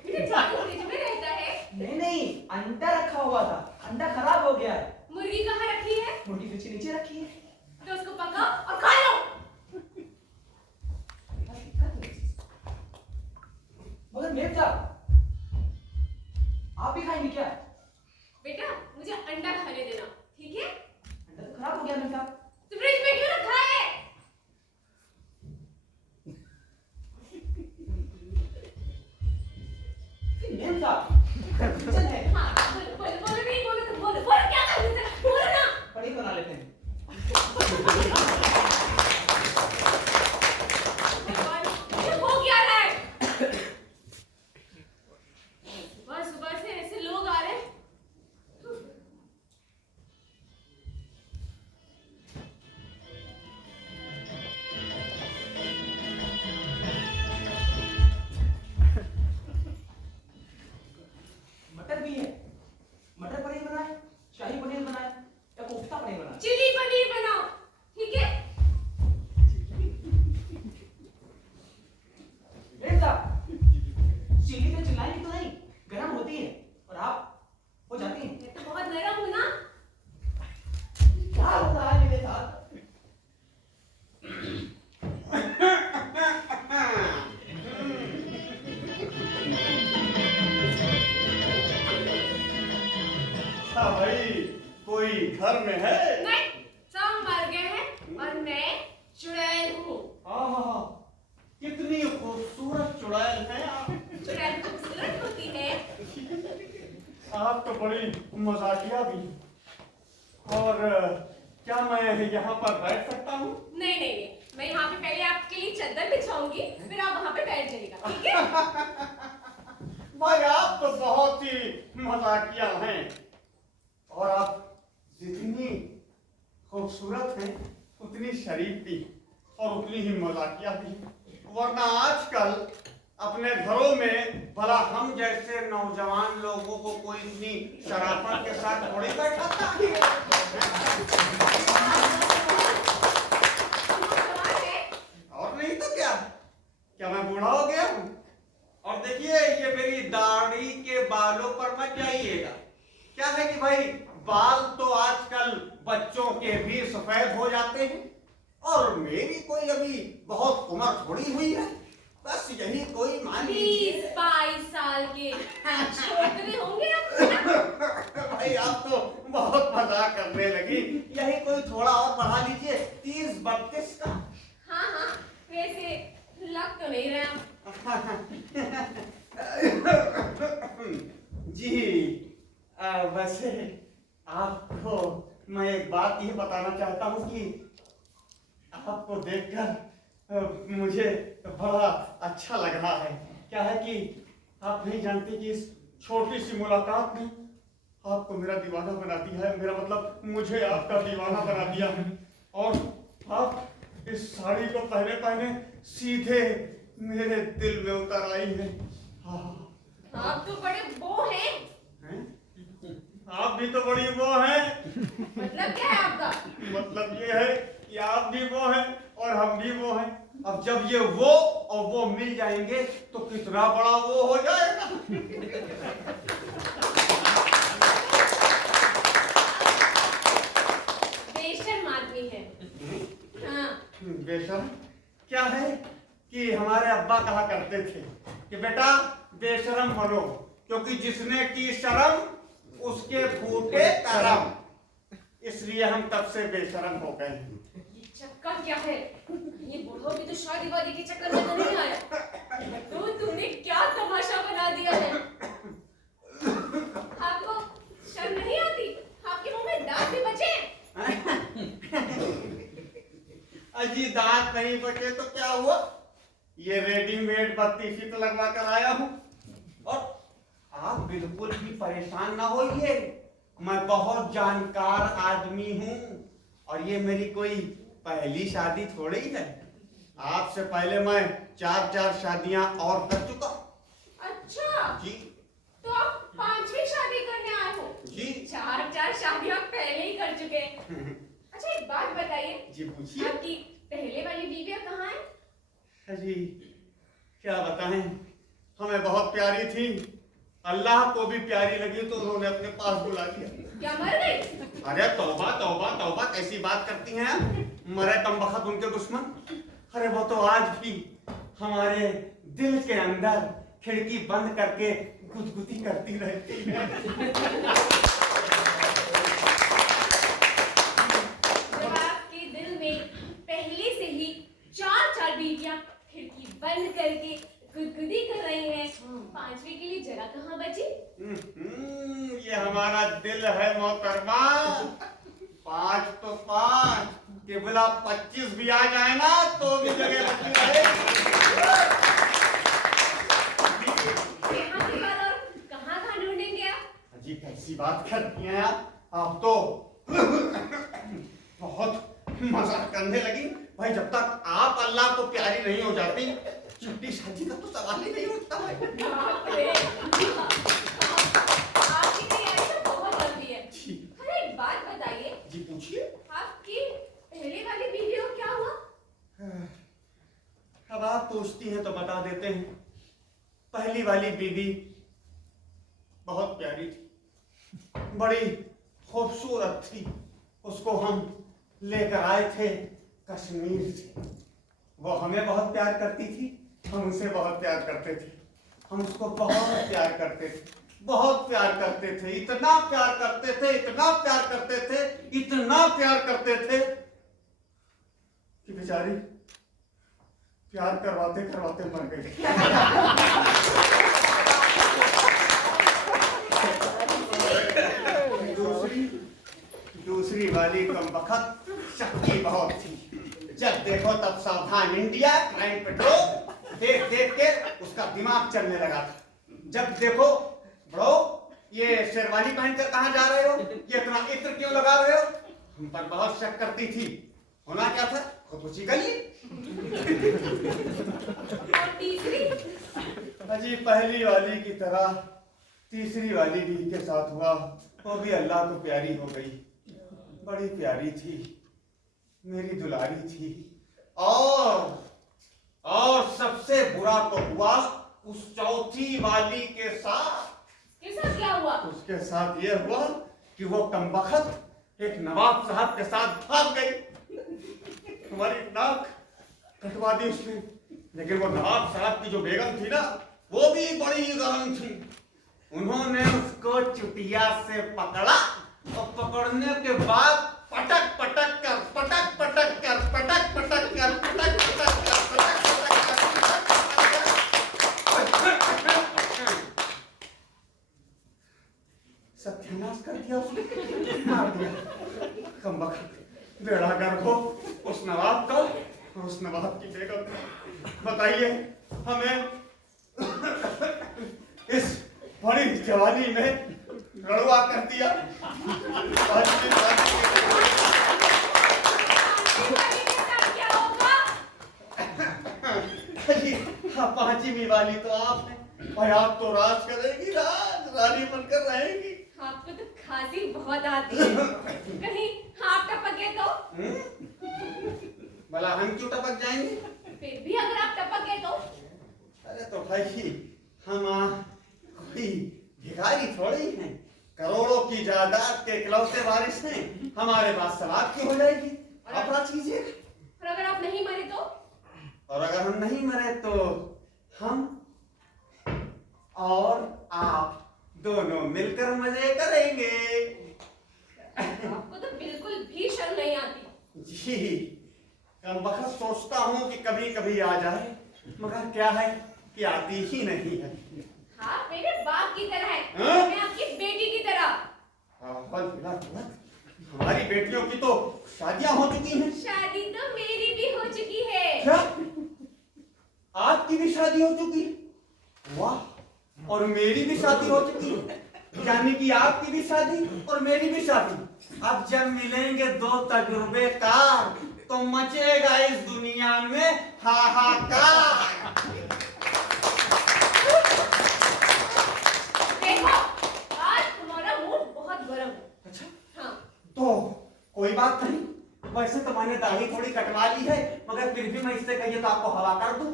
ये झाड़ू फ्रिज में रहता है। नहीं नहीं, अंडा रखा हुआ था, अंडा खराब हो गया है। मुर्गी कहाँ रखी है? मुर्गी फ्रिज के नीचे रखी है। तो उसको पकाओ और खा लो। मगर मेम साहब, आप भी खाएंगे क्या? बेटा, मुझे अंडा खाने देना, ठीक है? अंडा तो खराब हो गया मेम साहब। तो फ्रिज में क्यों रखा है? मेम साहब, किचन है, हाँ, बोलो नहीं, बोलो तो बोलो क्या करना है? बोलो ना। पनीर बना लेते हैं। ये हो क्या रहा है? सुबह सुबह से ऐसे लोग आ रहे हैं। मटर भी है। मटर पनीर बनाए, शाही पनीर बनाए या कोफ्ता पनीर बनाए? चिली पनीर बनाओ, ठीक है? मेम साहब, चिली पे चिल्लाएंगे तो नहीं, गरम होती है और आप हो जाती हैं। मैं तो बहुत नरम हूँ ना। क्या हो रहा है मेरे साथ? हाँ भाई, कोई घर में है? नहीं, सब मर गए हैं और मैं चुड़ैल हूँ। हाँ, कितनी खूबसूरत चुड़ैल है आप। चुड़ैल खूबसूरत होती है। आप तो बड़ी मजाकिया भी हैं। और क्या मैं यहाँ पर बैठ सकता हूँ? नहीं नहीं नहीं, मैं यहाँ पे पहले आपके लिए चादर बिछाऊंगी, फिर आप वहाँ पे बैठ जाइएगा, ठीक है? भाई आप तो बहुत ही मजाकिया हैं, और आप जितनी खूबसूरत हैं उतनी शरीफ भी और उतनी ही मजाकिया भी। वरना आजकल अपने घरों में भला हम जैसे नौजवान लोगों को कोई इतनी शराफत के साथ थोड़ी बैठाता है। और नहीं तो क्या मैं बूढ़ा हो गया हूँ? और देखिए, ये मेरी दाढ़ी के बालों पर मत जाइएगा। क्या है कि भाई, बाल तो आजकल बच्चों के भी सफेद हो जाते हैं, और मेरी कोई अभी बहुत उम्र थोड़ी हुई है। बस यही कोई मान लीजिए। 20-22 साल के छोकरे होंगे आप। भाई आप तो बहुत मजाक करने लगी। यही कोई थोड़ा और बढ़ा लीजिए, 30-32 का। हाँ हाँ, वैसे लग तो नहीं रहे आप। जी, वैसे आपको मैं एक बात ये बताना चाहता हूँ कि आपको देखकर मुझे बड़ा अच्छा लग रहा है। क्या है कि आप नहीं जानते कि इस छोटी सी मुलाकात ने आपको मेरा दीवाना बना दिया है। मेरा मतलब, मुझे आपका दीवाना बना दिया है। और आप इस साड़ी को पहने पहने सीधे मेरे दिल में उतर आई है। आप तो बड़े वो हैं। आप भी तो बड़ी वो हैं। मतलब क्या है आपका? मतलब ये है कि आप भी वो हैं और हम भी वो हैं। अब जब ये वो और वो मिल जाएंगे तो कितना बड़ा वो हो जाएगा। बेशरम क्या है कि हमारे अब्बा कहा करते थे कि बेटा बेशरम बनो, क्योंकि जिसने की शर्म उसके फूटे करम, इसलिए हम तब से बेशरम हो गए हैं। ये चक्कर क्या है? ये बूढ़ों की तो शादी वादी के चक्कर में तो नहीं आया, तो तुमने क्या तमाशा बना दिया है? आपको शर्म नहीं आती? आपके मुंह में दांत भी बचे हैं? अजी दांत नहीं बचे तो क्या हुआ, ये रेडीमेड बत्तीसी तो लगवा कर आया हूँ। और आप बिल्कुल भी परेशान ना होइए, मैं बहुत जानकार आदमी हूँ और ये मेरी कोई पहली शादी थोड़ी है। आपसे पहले मैं 4 शादियां और कर चुका हूँ। अच्छा, जी तो आप 5वीं शादी करने आए हो? जी 4 शादियां पहले ही कर चुके हैं। अच्छा, एक बात बताइए, जी पूछिए। आपकी पहले वाली बीवियां कहाँ हैं? अजी क्या बताएं, हमें बहुत प्यारी थी, अल्लाह को भी प्यारी लगी तो उन्होंने अपने पास बुला लिया। क्या मर गई? अरे तौबा तौबा तौबा, कैसी बात करती हैं, मरे कमबख्त उनके दुश्मन। अरे वो तो आज भी हमारे दिल के अंदर खिड़की बंद करके गुदगुदी करती रहती है। जब आपके दिल में पहले से ही 4 बीवियां खिड़की बंद करके गुदगुदी कर रही हैं, 5वीं के लिए जगह कहाँ बची? ये हमारा दिल है मोहतरमा, 5 तो 5, केवला 25 भी आ जाए ना तो भी जगह बची रहे। यहाँ के बाद और कहाँ ढूंढेंगे आप? अजी कैसी बात करती हैं आप तो बहुत मजाक करने लगी। भाई जब तक आप अल्लाह को प्यारी नहीं हो जाती, छोटी शादी का तो सवाल ही नहीं उठता है। बाप रे, आपकी तैयारी तो बहुत लंबी है। अरे एक बात बताइए, जी पूछिए। आपकी पहले वाली बीवी को क्या हुआ? अब आप पूछती हैं तो बता देते हैं। पहली वाली बीवी बहुत प्यारी थी, बड़ी खूबसूरत थी, उसको हम लेकर आए थे कश्मीर से। वो हमें बहुत प्यार करती थी, हम उसे बहुत प्यार करते थे, हम उसको बहुत प्यार करते थे, बहुत प्यार करते थे, इतना प्यार करते थे, इतना प्यार करते थे, इतना प्यार करते थे कि बेचारी प्यार करवाते करवाते मर गई। दूसरी वाली कमबख्त शक्ति बहुत थी, जब देखो तब सावधान इंडिया, क्राइम पेट्रोल देख देख के उसका दिमाग चलने लगा था। जब देखो ब्रो ये शेरवानी पहनकर कहाँ जा रहे हो, ये इतना इत्र क्यों लगा रहे हो, हम पर बहुत शक करती थी। होना क्या था, खुदकुशी कर ली। और तीसरी? अजी पहली वाली की तरह तीसरी वाली भी के साथ हुआ, वो भी अल्लाह को प्यारी हो गई, बड़ी प्यारी थी, मेरी दुलारी थी। और सबसे बुरा तो हुआ उस चौथी वाली के साथ। किसके साथ क्या हुआ? उसके साथ ये हुआ कि वो कमबख्त एक नवाब साहब के साथ भाग गई। हमारी नाक कटवा दी उसने, लेकिन वो नवाब साहब की जो बेगम थी ना, वो भी बड़ी गरम थी। उन्होंने उसको चुटिया से पकड़ा और पकड़ने के बाद पटक पटक कर पटक पटक कर पटक पटक कर पटक पटक कर पटक पटक कर सत्यानाश कर दिया उसने, मार दिया। कमबख्त बेड़ा गर्क हो उस नवाब का और उस नवाब की बेगम का। बताइए हमें इस बड़ी जवानी में रड़ुआ कर दिया। क्या होगा? पांचवी वाली तो आपने, और आप तो राज करेगी, रानी बनकर रहेगी। आपको तो खांसी बहुत आती है, कहीं आप टपके तो? भला हम क्यों टपक जाएंगे? फिर भी अगर आप टपके तो? अरे तो भाई हम कोई भिखारी थोड़ी हैं, करोड़ों की जायदाद के इकलौते वारिस हैं, हमारे पास सवाब क्यों हो जाएगी? आप राज कीजिए। और अगर आप नहीं मरे तो? और अगर हम नहीं मरे तो हम और आप दोनों मिलकर मजे करेंगे। आपको तो बिल्कुल भी शर्म नहीं आती। जी, कम वक्त सोचता हूँ कि कभी कभी आ जाए, मगर क्या है कि आती ही नहीं है। हाँ, मेरे बाप की तरह है। हाँ? मैं आपकी बेटी की तरह। हमारी बेटियों की तो शादियां हो चुकी हैं। शादी तो मेरी भी हो चुकी है। क्या? आपकी भी शादी हो चुकी है? वाह! और मेरी भी शादी हो चुकी है। यानी कि आपकी भी शादी और मेरी भी शादी। अब जब मिलेंगे दो तजुर्बेकार तो मचेगा इस दुनिया में हाहाकार। देखो, आज तुम्हारा मूड बहुत गर्म है। अच्छा, हाँ। तो कोई बात नहीं। वैसे तो मैंने दाढ़ी थोड़ी कटवा ली है, मगर फिर भी मैं इससे कहिए तो आपको हवा कर दूं।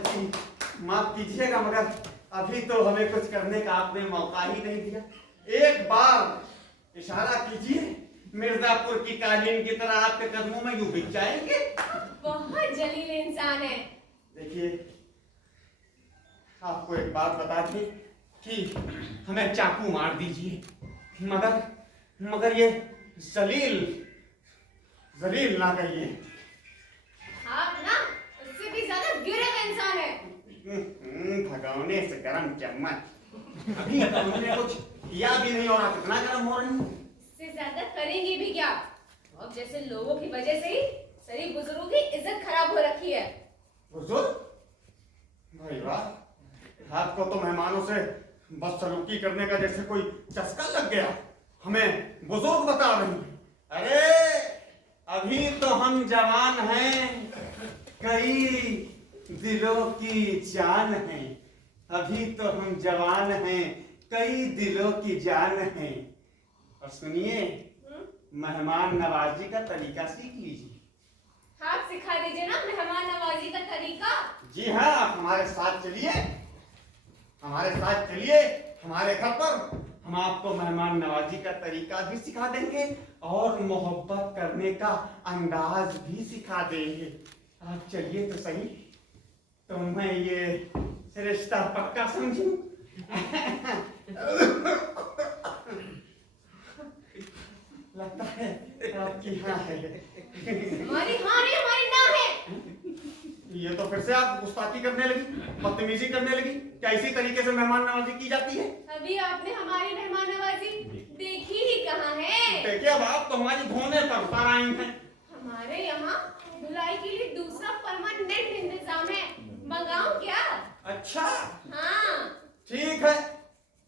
जी, माफ कीजिएगा, मगर अभी तो हमें कुछ करने का आपने मौका ही नहीं दिया। एक बार इशारा कीजिए, मिर्जापुर की कालीन की तरह आपके कदमों में यूं बिक जाएंगे। बहुत जलील इंसान है। देखिए, आपको एक बात बता दें कि हमें चाकू मार दीजिए, मगर ये जलील ना कहिए। आप ना उससे भी ज्यादा गिरे हुए इंसान है। भगौने से गरम चम्मच। अभी तो हमने कुछ किया भी नहीं और आप इतना गरम हो रही हैं। इससे ज्यादा करेंगे भी क्या? अब जैसे लोगों की वजह से ही सभी बुजुर्गों की इज्जत खराब हो रखी है। बुजुर्ग? भाई वाह, आपको तो मेहमानों से बदसलूकी करने का जैसे कोई चस्का लग गया। हमें बुजुर्ग बता रही हैं। अरे अभी तो हम जवान हैं, कई दिलों की जान है। अभी तो हम जवान हैं, कई दिलों की जान है। और सुनिए, मेहमान नवाजी का तरीका सीख लीजिए। आप सिखा दीजिए ना मेहमान नवाजी का तरीका। जी हाँ, आप हमारे साथ चलिए, हमारे घर पर हम आपको मेहमान नवाजी का तरीका भी सिखा देंगे और मोहब्बत करने का अंदाज भी सिखा देंगे। आप चलिए तो सही, तो मैं ये रिश्ता पक्का समझूं। लगता है आपकी हाँ है। हमारी हाँ नहीं, हमारी ना है। ये तो फिर से आप गुस्ताखी करने लगी, बदतमीजी करने लगी। क्या इसी तरीके से मेहमान नवाजी की जाती है? अभी आपने हमारी मेहमान नवाजी देखी ही कहाँ है? देखिए, अब आप तो हमारी धोने पर उतार आई हैं। हमारे यहाँ धुलाई के लिए दूसरा परमानेंट इंतजाम है। मंगाऊं क्या? अच्छा, हाँ। ठीक है,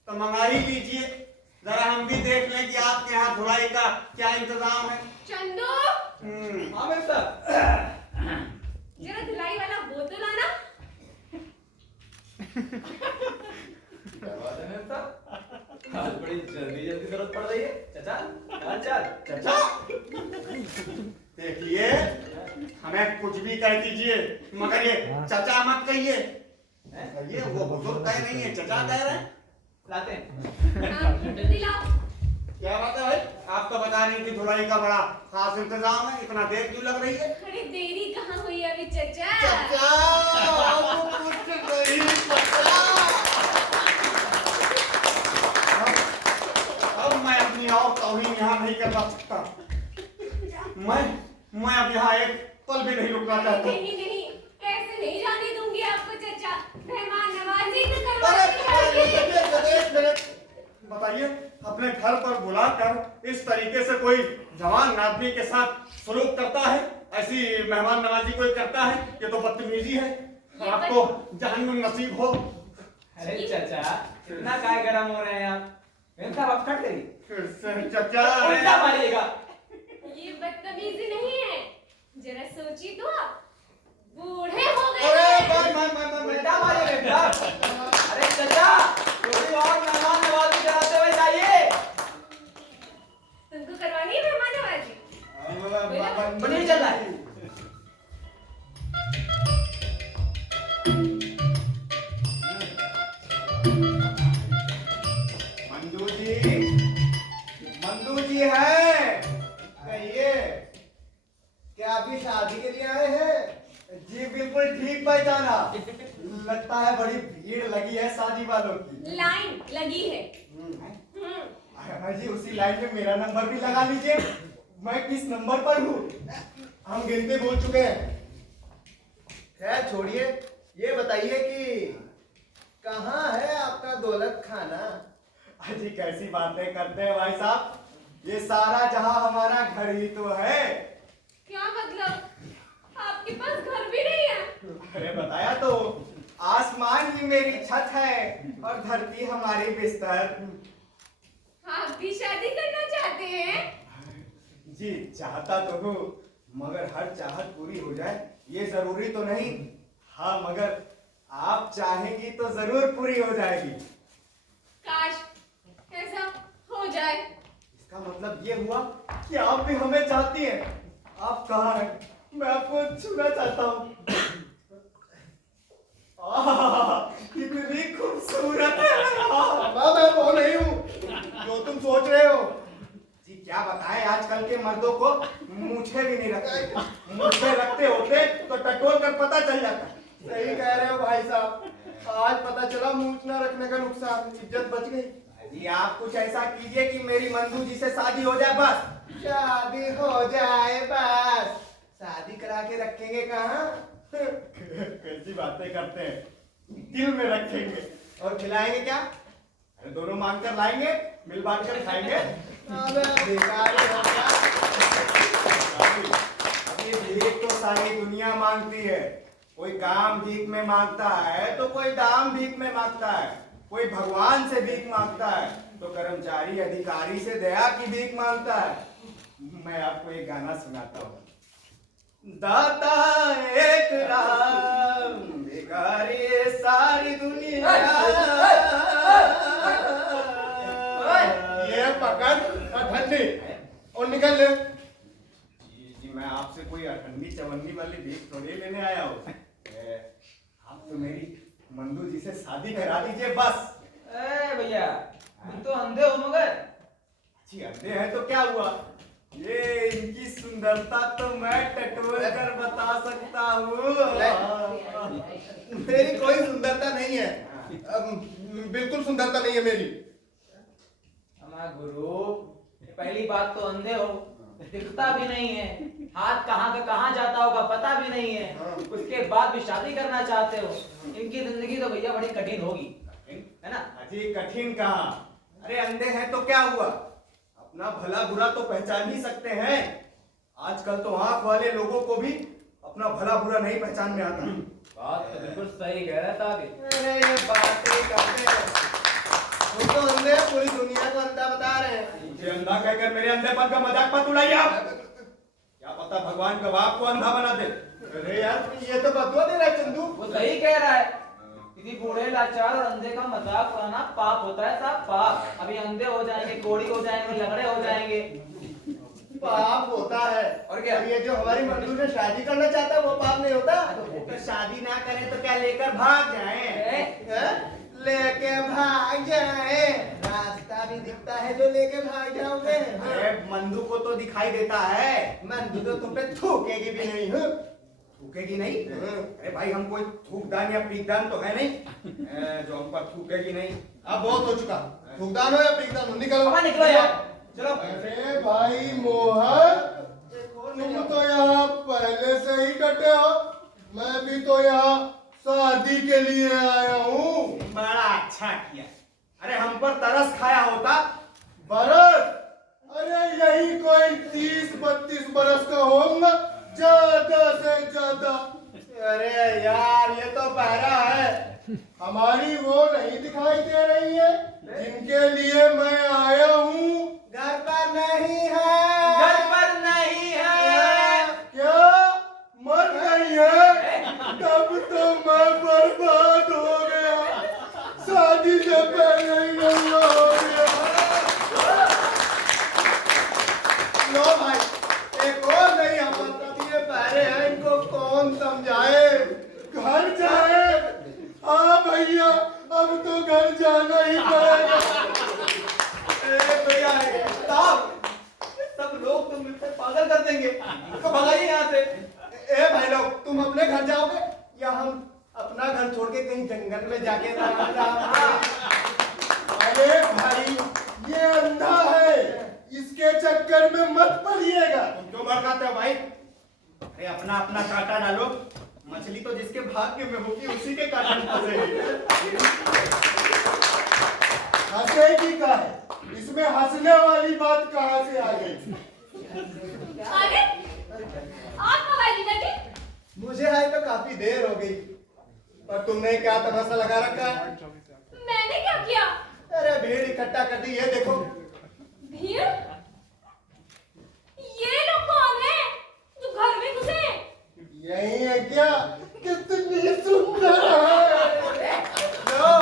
तो मंगा ही लीजिए। जरा हम भी देख लें कि आपके यहाँ धुलाई का क्या इंतजाम है। चंदू, हाँ मेम साहब। जरा धुलाई वाला बोतल आना। क्या बात है मेम साहब, आज बड़ी जल्दी जरूरत पड़ रही है। चाचा, चाचा, देखिए, हमें कुछ भी कह दीजिए, मगर ये चाचा मत कहिए। ये वो बुजुर्ग कह रही है, चाचा कह रहे हैं। लाते हैं। हाँ, जल्दी लाओ। क्या बात है भाई, आप तो बता रही थी धुलाई का बड़ा खास इंतजाम है, इतना देर क्यों लग रही है? अरे देरी कहाँ हुई अभी चचा? चाचा, अब कुछ नहीं पता। अब मैं अपनी और तौहीन यहाँ नहीं करवा सकता। मैं अब यहाँ एक पल भी नहीं रुकना चाहता। नहीं नहीं, ऐसे नहीं जाने दूंगी आपको चचा। मेहमान नवाजी तो अरे, करवानी है। बताइए, अपने घर पर बुलाकर इस तरीके से कोई जवान आदमी के साथ सलूक करता है? ऐसी मेहमान नवाजी कोई करता है? ये तो बदतमीजी है। आपको जहन्नुम नसीब हो। अरे चाचा, इतना काय गरम हो रहे हैं आप? मेम साहब आप कट गई। फिर से चाचा, उल्टा मारिएगा। ये बदतमीजी नहीं है, जरा सोचिए तो आप बूढ़े हो गए अरे हैं। उल्टा मारिए मेम साहब। अरे चाचा, थोड़ी और मेहमान नवाजी कराते हुए जाइए। तुमको करवानी है मेहमान नवाजी? पनीर चल रहा है। मंदू जी है। भी शादी के लिए आए हैं? जी बिल्कुल ठीक पहचाना। लगता है बड़ी भीड़ लगी है शादी वालों की। लाइन लगी है। हाँ जी, उसी लाइन में मेरा नंबर भी लगा लीजिए। मैं किस नंबर पर हूँ? हम गिनते बोल चुके हैं। खैर छोड़िए, ये बताइए कि कहाँ है आपका दौलत खाना? अजी कैसी बातें करते हैं भाई साहब, ये सारा जहां हमारा घर ही तो है। क्या मतलब? आपके पास घर भी नहीं है? अरे बताया तो, आसमान ही मेरी छत है और धरती हमारी बिस्तर। आप भी शादी करना चाहते हैं? जी चाहता तो हूँ, मगर हर चाहत पूरी हो जाए ये जरूरी तो नहीं। हाँ मगर आप चाहेंगी तो जरूर पूरी हो जाएगी। काश ऐसा हो जाए। इसका मतलब ये हुआ कि आप भी हमें चाहती हैं। आप कहाँ हैं? मैं आपको छूना चाहता हूँ। कितनी खूबसूरत है। मैं वो नहीं हूँ जो तुम सोच रहे हो। जी क्या बताएं, आजकल के मर्दों को मूछें भी नहीं रखते। मूछें रखते होते तो टटोल कर पता चल जाता। सही कह रहे हो भाई साहब, आज पता चला मूछ न रखने का नुकसान, इज्जत बच गई। जी आप कुछ ऐसा कीजिए कि मेरी मंदू जी से शादी हो जाए बस। शादी हो जाए बस? शादी करा के रखेंगे कहाँ? कैसी बातें करते हैं, दिल में रखेंगे। और खिलाएंगे क्या? अरे दोनों मांग कर लाएंगे, मिल बांट कर खाएंगे। अबे बेकार ही हो गया। अभी भीख तो सारी दुनिया मांगती है। कोई काम भीख में मांगता है तो कोई दाम भीख में मांगता है, कोई भगवान से भीख मांगता है तो कर्मचारी अधिकारी से दया की भीख मांगता है। मैं आपको एक गाना सुनाता हूँ। दाता एक राम, भिखारी सारी दुनिया। ये पकड़ अठन्नी और निकल ले। जी मैं आपसे कोई अठन्नी चवन्नी वाली भीख थोड़ी लेने आया हूँ। आप तो मेरी मंदू जी से शादी करा दीजिए बस। भैया तुम तो अंधे हो मगर। जी अंधे हैं तो क्या हुआ, ये इनकी सुंदरता तो मैं टटोल कर बता सकता हूँ। मेरी कोई सुंदरता नहीं है, बिल्कुल सुंदरता नहीं है मेरी। हमारा गुरु, पहली बात तो अंधे हो, दिखता भी नहीं है, हाथ कहाँ का कहाँ जाता होगा पता भी नहीं है, उसके बाद भी शादी करना चाहते हो। इनकी जिंदगी तो भैया बड़ी कठिन होगी, है ना? अजी कठिन कहाँ, अरे अंधे हैं तो क्या हुआ, अपना भला बुरा तो पहचान ही सकते हैं। आजकल तो आंख वाले लोगों को भी अपना भला बुरा नहीं पहचान में आता। बात तो बिल्कुल सही कह रहा था आगे। अरे ये बातें करते हैं, तुम तो अंधे हैं, पूरी दुनिया को अंधा बता रहे हैं। मुझे अंधा कहकर मेरे अंधेपन का मजाक मत उड़ाइए आप। क्या पता भगवान कब आपको अंधा बना दे। अरे यार ये तो बदुआ दे रहा है चंदू। वो सही कह रहा है, किसी बूढ़े लाचार और अंधे का मजाक उड़ाना पाप होता है साहब, पाप। अभी अंधे हो जाएंगे, कोड़ी हो जाएंगे, लंगड़े हो जाएंगे, पाप होता है। और क्या ये जो हमारी मंदू से शादी करना चाहता है वो पाप नहीं होता? तो शादी ना करें तो क्या लेकर भाग जाएं? लेके भाग जाए, रास्ता भी दिखता है जो लेके भाग जाओगे। अरे मंदू को तो दिखाई देता है, मंदू तो तुम पे थूकेगी भी नहीं। थूकेगी नहीं? अरे भाई हम कोई थूकदान या पीकदान तो है नहीं जो हम पर थूकेगी नहीं। अब बहुत हो चुका, थूकदान हो या पीकदान हो, निकलो निकलो यार, चलो। अरे भाई मोहन, तुम तो यहाँ पहले से ही डटे हो, मैं भी तो यहाँ शादी के लिए आया हूँ। बड़ा अच्छा किया। अरे हम पर तरस खाया होता। बरस? अरे यही कोई 30-32 बरस का होगा, ज्यादा से ज्यादा। अरे यार ये तो बहरा है। हमारी वो नहीं दिखाई दे रही है जिनके लिए मैं आया हूँ। घर पर नहीं है, घर पर नहीं है। क्या मर गई है? तब तो मैं बर्बाद हो गया, शादी से पहले ही नहीं हो गया। लो भाई एक और नहीं हमारा ये बहरे हैं, इनको कौन समझाए। घर जाए? हाँ भैया, अब तो घर जाना ही पड़ेगा। भैया सब लोग तो मिलकर पागल कर देंगे। चाहिए। तो भगाइए यहाँ से। ए भाई लोग, तुम अपने घर जाओगे या हम अपना घर छोड़ के कहीं जंगल में जाके अरे भाई, ये अंधा है, इसके चक्कर में मत पड़िएगा। तुम क्यों भड़काते हो भाई? अरे अपना अपना कांटा डालो, मछली तो जिसके भाग्य में होगी उसी के कांटे में फंसेगी। हंसेगी का है, इसमें हंसने वाली बात कहाँ से आ गई? अरे आप कब आए जीजाजी? मुझे आए तो काफी देर हो गई, पर तुमने क्या तमाशा लगा रखा है? मैंने क्या किया? अरे भीड़ इकट्ठा कर दी, ये देखो। भीड़? ये लोग कौन है जो घर में घुसे? यही है क्या? कितनी सुंदर है। लो,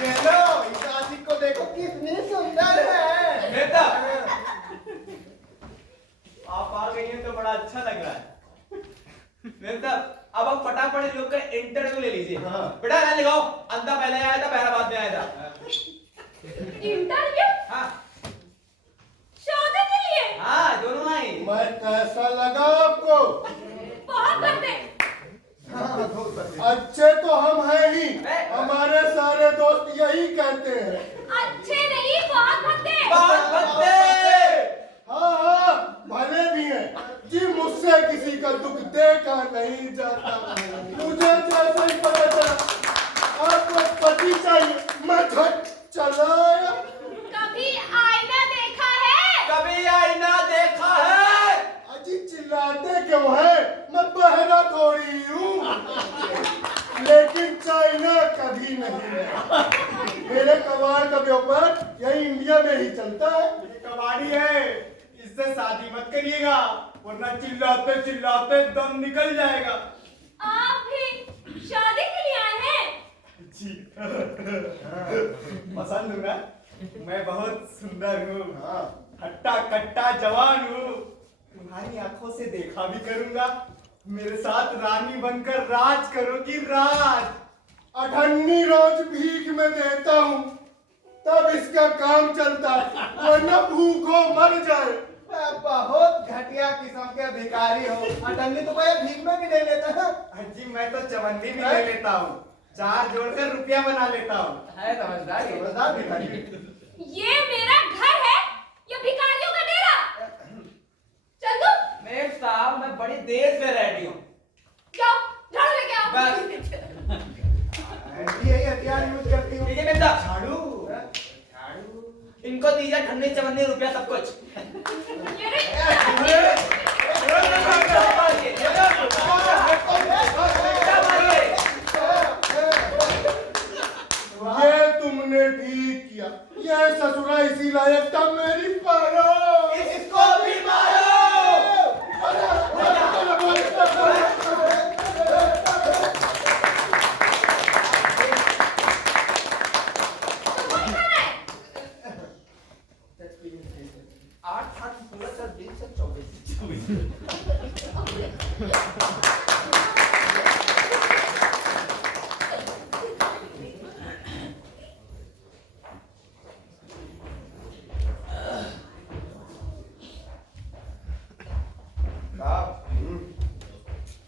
ये लो, इस आशिक को देखो कितनी सुंदर है। बेटा, आप आ गई हैं तो बड़ा अच्छा लग रहा है। बेटा, अब आप फटाफट इन लोग का इंटरव्यू ले लीजिए। हाँ। बेटा नाम लिखाओ, अंधा पहले आया था, पहला बाद में आया था। इंटरव्यू? हाँ शादी के लिए? हाँ, दोनों आई। मैं कैसा लगा आपको? बहुत करते। हाँ, बहुत बढ़िया। अच्छे तो हम हैं ही, हमारे सारे दोस्त यही कहते हैं। अच्छे नहीं, बहुत भद्दे। बहुत भद्दे। हाँ हाँ, भले भी हैं जी, मुझसे किसी का दुख देखा नहीं जाता। मुझे जैसे ही पता चला आपको पति चाहिए, मैं झट चला आया। कभी आईना देखा है? कभी आईना देखा है? अजी चिल्लाते क्यों हैं? मैं बहरा थोड़ी हूँ, लेकिन चाइना कभी नहीं है। मेरे कबाड़ का व्यापार यही इंडिया में ही चलता है। ये कबाड़ी है, इससे शादी मत करिएगा, वरना चिल्लाते चिल्लाते दम निकल जाएगा। आप भी शादी के लिए आए हैं? जी। पसंद हुआ? मैं बहुत सुंदर हूँ, हट्टा कट्टा जवान हूँ, तुम्हारी आंखों से देखा भी करूंगा, मेरे साथ रानी बनकर राज करोगी, राज। अठन्नी रोज भीख में देता हूँ, तब इसका काम चलता है, वरना भूखों मर जाए। बहुत घटिया किस्म के भिखारी हो। अटन्नी तो मैं भीख में भी ले लेता है जी, मैं तो चवन्नी भी ले लेता हूँ, चार जोड़कर रुपया बना लेता हूँ। है समझदार ये। समझदार भिखारी। ये मेरा घर है या भिखारियों का डेरा? चंदू, मेम साहब, मैं बड़ी देर से रेडी हूँ। जाओ झाड़ू लेके आओ। बस। यही हथियार यूज करती हूँ। ठीक है मेम साहब। झाड़ू। इनको दीजिए ठंडी चवन्नी रुपया सब कुछ। ये रे, ये तुमने ठीक किया, ये ससुरा इसी लायक था, मेरी पारो। इसको भी मारो।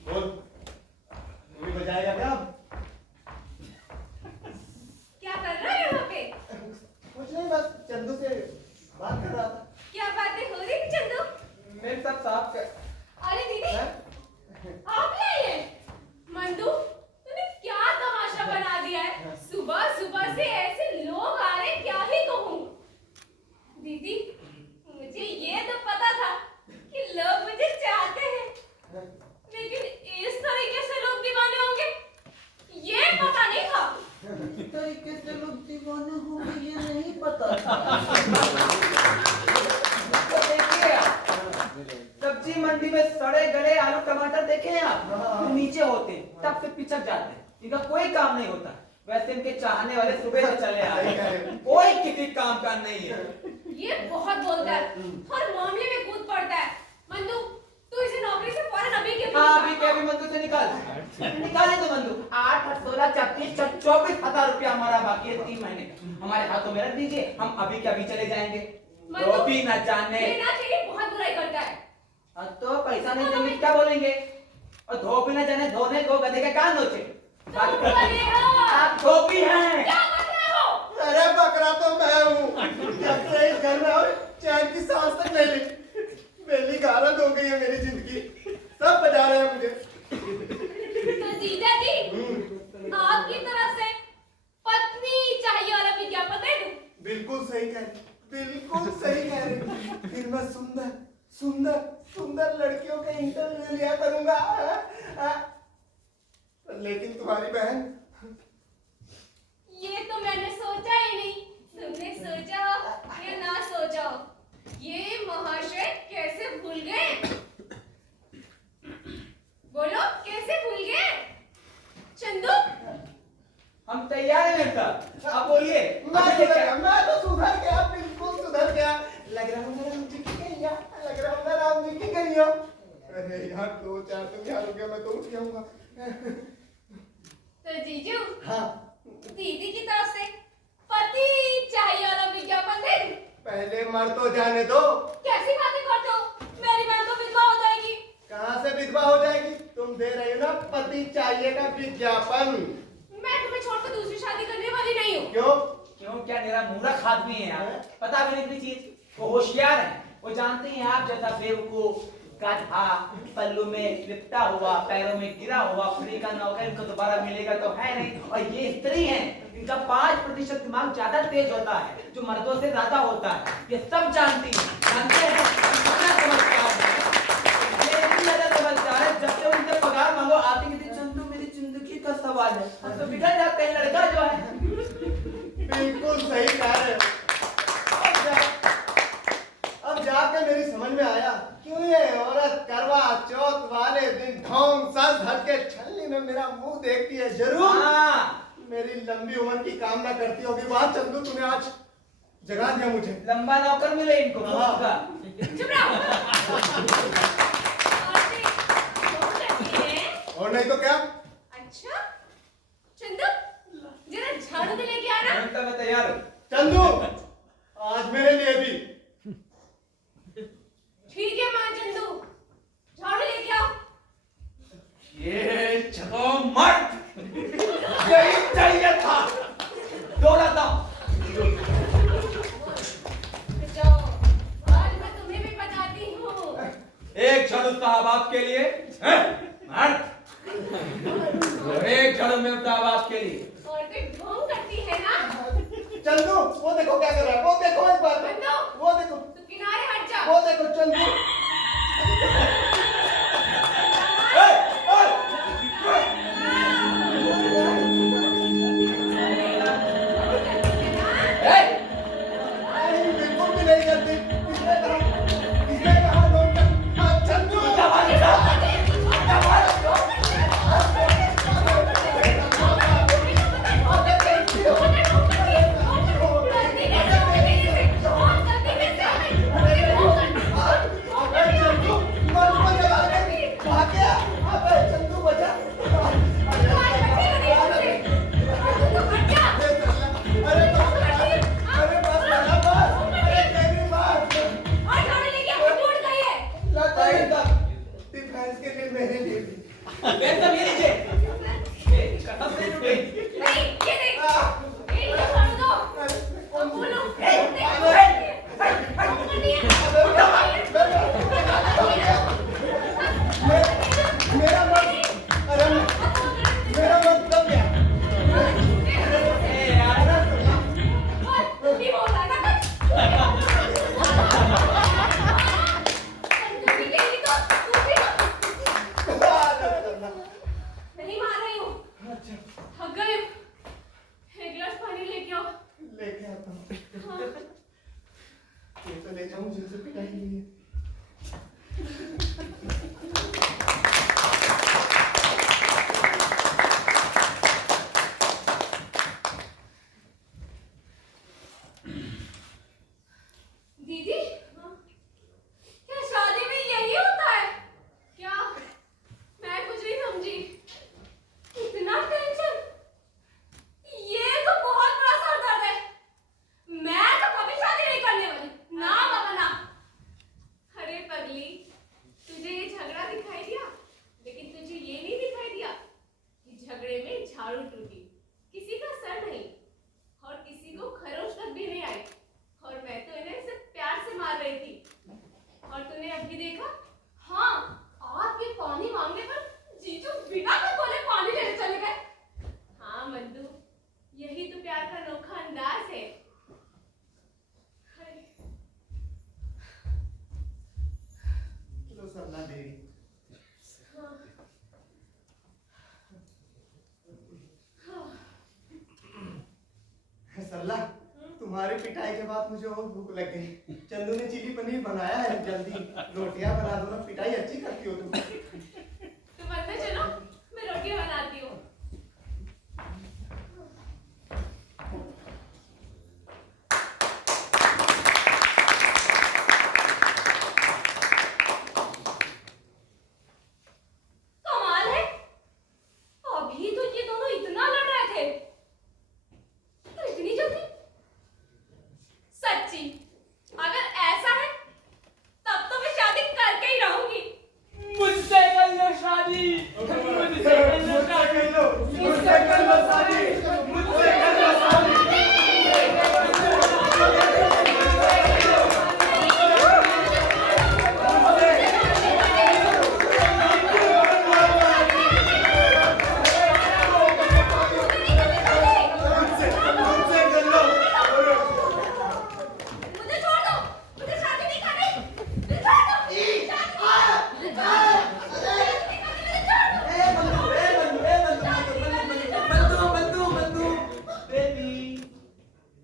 बोल, तू भी बजाएगा क्या? क्या कर रहे हो यहाँ पे? कुछ नहीं, बस चंदू से बात कर रहा था। क्या बातें हो रही थी चंदू? मेम साहब अरे दीदी, आप ले आए हैं? मंदू, तूने क्या तमाशा बना दिया है? सुबह सुबह से ऐसे लोग आ रहे, क्या ही कहूँ। दीदी, मुझे ये तो पता था कि लोग मुझे चाहते हैं, लेकिन इस तरीके से लोग दीवाने होंगे, ये पता नहीं था। किस तरीके से लोग दीवाने होंगे ये नहीं पता था। तो देखिए, सब्जी मंडी में सड़े गले आलू टमाटर देखे हैं आप? तो नीचे होते हैं, तब से पिछक जाते हैं, इनका कोई काम नहीं होता। वैसे इनके चाहने वाले सुबह से चले आ रहे हैं, कोई किसी काम का नहीं है। ये बहुत बोलता है, हर मामले में कूद पड़ता है। मंदू, तू इसे नौकरी से फौरन अभी के हाँ, अभी के अभी मंदू से निकाले तो मंदू। 8, 16, 34, 24,000 रुपया हमारा बाकी है 3 महीने का, हमारे हाथों में रख दीजिए, हम अभी के अभी चले जाएंगे। मंदू, तो भी न जाने। लेना चाहिए, बहुत बुरा बुराई करता है। अब तो पैसा नहीं देंगे क्या बोलेंगे? और धो भी न जाने धोने को गधे के कान नोचे। तुम बने हो। आप धोबी हैं। क्या बन रहे हो? अरे बकरा तो मैं हूँ। जब से इस घर में आओ चैन की सांस तक ले ली। मेरी गारद हो गई है मेरी जिंदगी। सब बजा रहे हैं मुझे। तो जीजा जी, आपकी तरफ से पत्नी चाहिए वाला विज्ञापन दे दूं? बिल्कुल सही कह रही, बिल्कुल सही कह रही। फिर मैं सुंदर सुंदर सुंदर लड़कियों के इंटरव्यू लिया करूंगा। लेकिन तुम्हारी बहन, ये तो मैंने सोचा ही नहीं। तुमने सोचा हो या ना सोचा हो, ये महाशय कैसे भूल गए? बोलो, कैसे भूल गए? चंदू, हम तैयार हैं नेता। आप बोलिए। मैं सुधर गया, मैं तो सुधर गया, बिल्कुल सुधर गया। लग रहा हूँ मैं राम जी की कन्या, लग रहा हूँ मैं राम जी की कन्या। अरे यार 2-4 दिन यार हो गया, मैं तो उठ जाऊंगा। तो जीजू, हाँ, दीदी की तरफ से पति चाहिए वाला विज्ञापन दे दूं? पहले मर तो जाने दो। कैसी बातें करते हो? मेरी बहन तो विधवा हो जाएगी। कहाँ से विधवा हो जाएगी? तुम दे रही हो ना पति चाहिए का विज्ञापन। मैं तुम्हें छोड़कर दूसरी शादी करने वाली नहीं हूँ। क्यों? क्यों क्या मेरा मूर्ख आदमी है आप? पता भी नहीं कोई चीज। वो होशियार है। वो जानते हैं आप जैसा बेवकूफ गधा पल्लू में लिपटा हुआ पैरों में गिरा हुआ फ्री का नौकर इनको दोबारा मिलेगा तो है नहीं। और ये स्त्री है, इनका 5% दिमाग ज्यादा तेज होता है जो मर्दों से ज्यादा होता है। ये सब जानती है, जानते हैं कितना समझदार है। ये इतनी ज्यादा समझदार है, जब से उनसे पगार मांगो आती कहती चंदू मेरी जिंदगी का सवाल है। हम तो बिगड़ जाते हैं लड़का जो है। बिल्कुल सही कह रहे हो। अब जाके मेरी समझ में आया क्यों ये औरत करवा चौथ वाले दिन ढोंग सज धर के छलनी में मेरा मुंह देखती है। जरूर मेरी लंबी उम्र की कामना करती होगी। वाह चंदू, तूने आज जगा दिया मुझे। लंबा नौकर मिले इनको। चुप रहो। आरती, बहुत अच्छी है। और नहीं तो क्या? अच्छा, चंदू, जरा झाड़ू तो लेके आना। मैं तैयार हूँ। चंदू, आज मेरे लिए भी। ठीक है मां चंदू, झाड़ू लेके आओ। ये चलो मर्द यही चाहिए था। दौड़ा था। जाओ, आज मैं तुम्हें भी बताती हूँ। एक झाड़ू साहब आपके लिए मर्द, और एक झाड़ू में साहब आपके लिए। और कोई ढोंग करती है ना? चंदू, वो देखो क्या कर रहा है। वो देखो एक बार। बंदो, वो देखो, तू किनारे हट जा। वो देखो चंदू। बिल्कुल भी नहीं करती। किसने कहा लोग चंदू? तुम्हारी पिटाई के बाद मुझे और भूख लग गई। चंदू ने चिली पनीर बनाया है, जल्दी रोटियां बना दो ना, पिटाई अच्छी करती हो तुम। तुम अंदर चलो, मैं रोटी बनाती हूँ। कमाल है, अभी तो ये दोनों इतना लड़ रहे थे, तो इतनी जल्दी। सच्ची, अगर ऐसा है तब तो मैं शादी करके ही रहूंगी। मुझसे कर लो शादी, मुझसे कर लो शादी, मुझसे कर लो शादी, मुझसे कर लो शादी। मुझे छोड़ दो, मुझे शादी नहीं करनी, मुझे छोड़ दो, शादी नहीं बेबी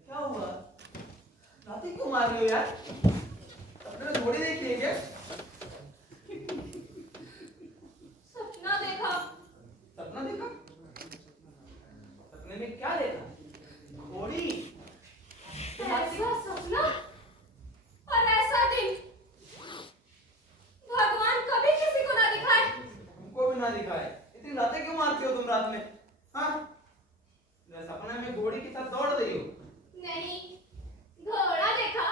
क्या हुआ? रातें क्यों मार रही हो यार? अपने घोड़ी देख रही है क्या? सपना देखा। सपना देखा? सपने में क्या देखा? घोड़ी? ऐसा सपना और ऐसा दिन भगवान कभी किसी को ना दिखाए। हमको भी ना दिखाए। इतनी रातें क्यों मारती हो तुम रात में? हाँ? सपने में घोड़ी के साथ दौड़ रही हो? नहीं, घोड़ा देखा।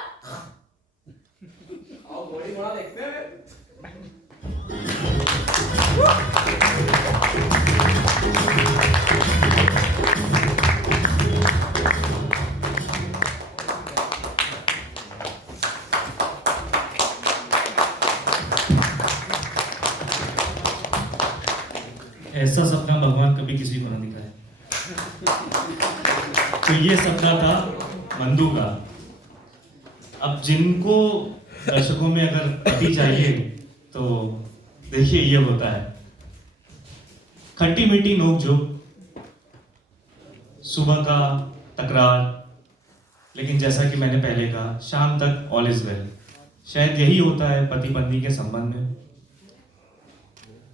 आओ घोड़ी घोड़ा देखते हैं। ऐसा सपना भगवान कभी किसी को ना दिखाए। तो ये सपना था मंदू का। अब जिनको दर्शकों में अगर पति चाहिए तो देखिए ये होता है। खट्टी मीठी नोक-झोंक, सुबह का तकरार, लेकिन जैसा कि मैंने पहले कहा, शाम तक ऑल इज वेल। शायद यही होता है पति पत्नी के संबंध में।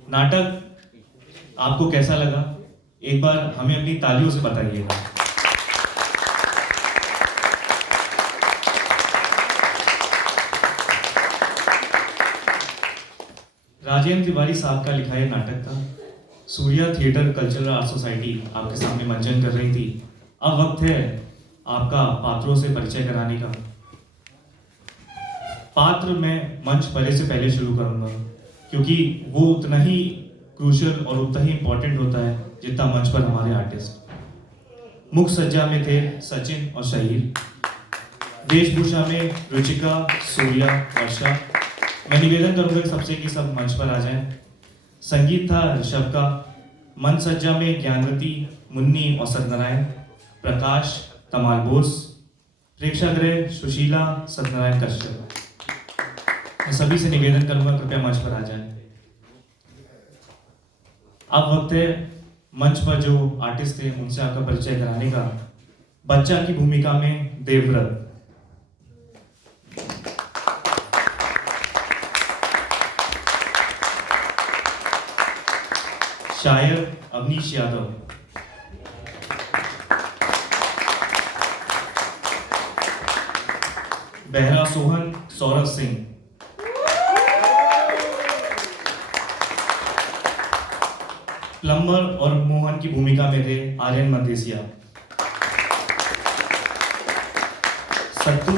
नाटक आपको कैसा लगा? एक बार हमें अपनी तालियों से बताइएगा। राजेंद्र तिवारी साहब का लिखा यह नाटक था। Surya theatre cultural art society आपके सामने मंचन कर रही थी। अब वक्त है आपका पात्रों से परिचय कराने का। पात्र मैं मंच परे से पहले शुरू करूंगा, क्योंकि वो उतना ही क्रूशियल और उतना ही इंपॉर्टेंट होता है जितना मंच पर हमारे आर्टिस्ट। मुख्य सज्जा में थे सचिन और शहीर, वेशभूषा में रुचिका, सूर्या, वर्षा। मैं निवेदन करूंगा कि सबसे कि सब मंच पर आ जाएं। संगीत था ऋषभ का। मंच सज्जा में ज्ञानवती, मुन्नी और सत्यनारायण, प्रकाश, तमाल बोस, प्रेक्षागृह सुशीला, सत्यनारायण कश्यप। मैं सभी से निवेदन करूंगा कृपया मंच पर आ जाएं। अब वक्त है मंच पर जो आर्टिस्ट थे उनसे आपका परिचय कराने का। बच्चा की भूमिका में देवव्रत, शायर अवनीश यादव, बहरा सोहन सौरभ सिंह, प्लम्बर और मोहन की भूमिका में थे आर्यन मदेसिया, सत्तू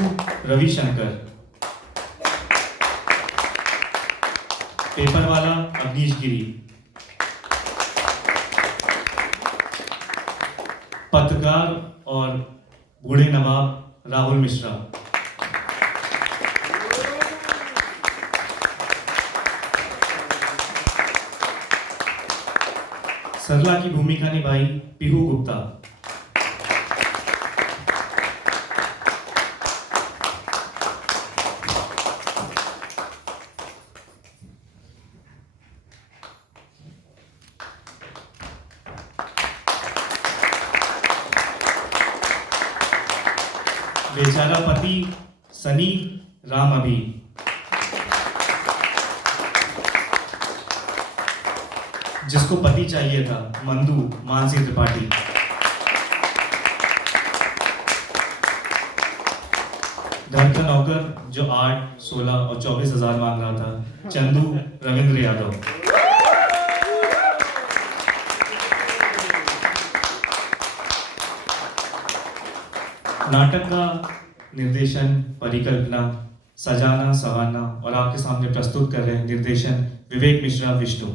रविशंकर, पेपर वाला अवनीश गिरी, पत्रकार और बूढ़े नवाब राहुल मिश्रा, सरला की भूमिका निभाई पीहू गुप्ता, बेचारा पति सनी राम अभी, जिसको पति चाहिए था मंदू मानसी त्रिपाठी। घर का नौकर जो 8, 16 और 24 हजार मांग रहा था चंदू रविंद्र यादव। नाटक का निर्देशन, परिकल्पना, सजाना, संवारना और आपके सामने प्रस्तुत कर रहे हैं निर्देशन विवेक मिश्रा विष्णु।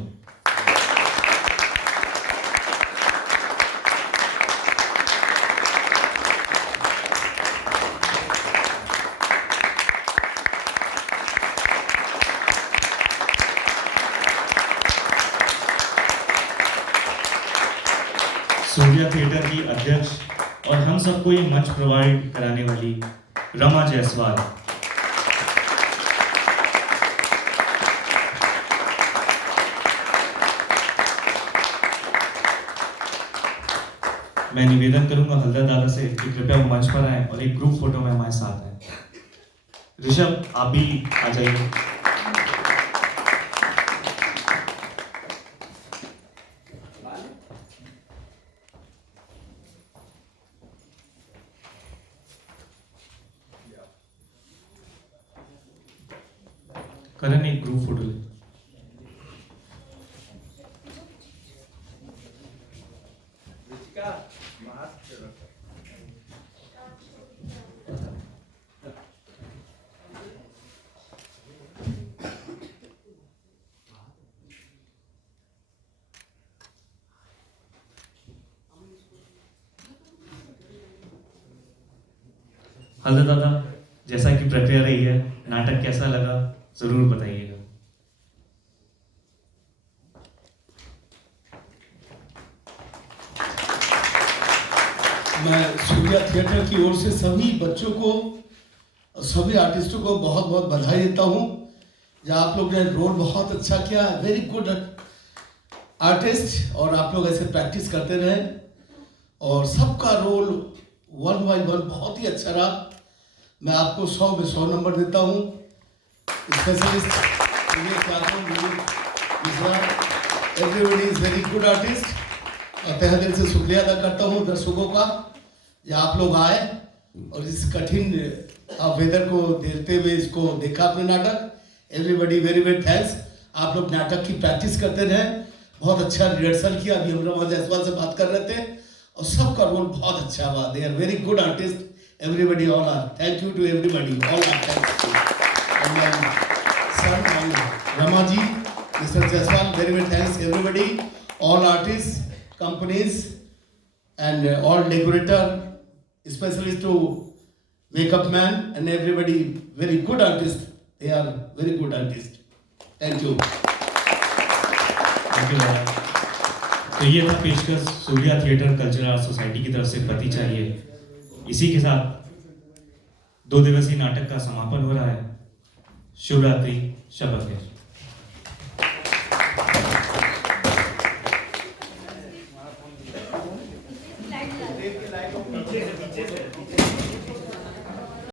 सूर्या थिएटर की अध्यक्ष और हम सबको ये मंच प्रोवाइड कराने वाली रमा जायसवाल। मैं निवेदन करूंगा हल्दर दादा से कि कृपया वो मंच पर आए और एक ग्रुप फोटो में हमारे साथ हैं। ऋषभ, आप भी आ जाइए। करण, एक ग्रुप फोटो ले। हल्दर दादा, जैसा कि प्रक्रिया रही है, नाटक कैसा लगा जरूर बताइएगा। मैं सूर्या थिएटर की ओर से सभी बच्चों को और सभी आर्टिस्टों को बहुत बहुत बधाई देता हूँ। जहाँ आप लोग ने रोल बहुत अच्छा किया, वेरी गुड आर्टिस्ट, और आप लोग ऐसे प्रैक्टिस करते रहें और सबका रोल 1 by 1 बहुत ही अच्छा रहा। मैं आपको 100 में 100 नंबर देता हूँ। Specialist Vivek Yadav, Vivek Mishra, everybody is very good artist. और तहे दिल से शुक्रिया अदा करता हूँ दर्शकों का, जो आप लोग आए और इस कठिन वेदर को देखते हुए इसको देखा अपने नाटक। Everybody very very thanks. आप लोग नाटक की प्रैक्टिस करते रहें, बहुत अच्छा रिहर्सल किया। अभी हम रमा जायसवाल से बात कर रहे थे और सबका रोल बहुत अच्छा हुआ। They are very good artist, everybody, all are. Thank you to everybody, all are thanks to सन Rama ji, mister Jaiswal, very very thanks everybody, all artist, companies and all decorator, specialist to makeup man and everybody, very good artist. They are very good artist. Thank you. Thank you दादा। तो ये था पेशकश Surya theatre cultural art society की तरफ से पति चाहिए। इसी के साथ 2 दिवसीय नाटक का समापन हो रहा है। शुभ रात्रि, शब बखेर।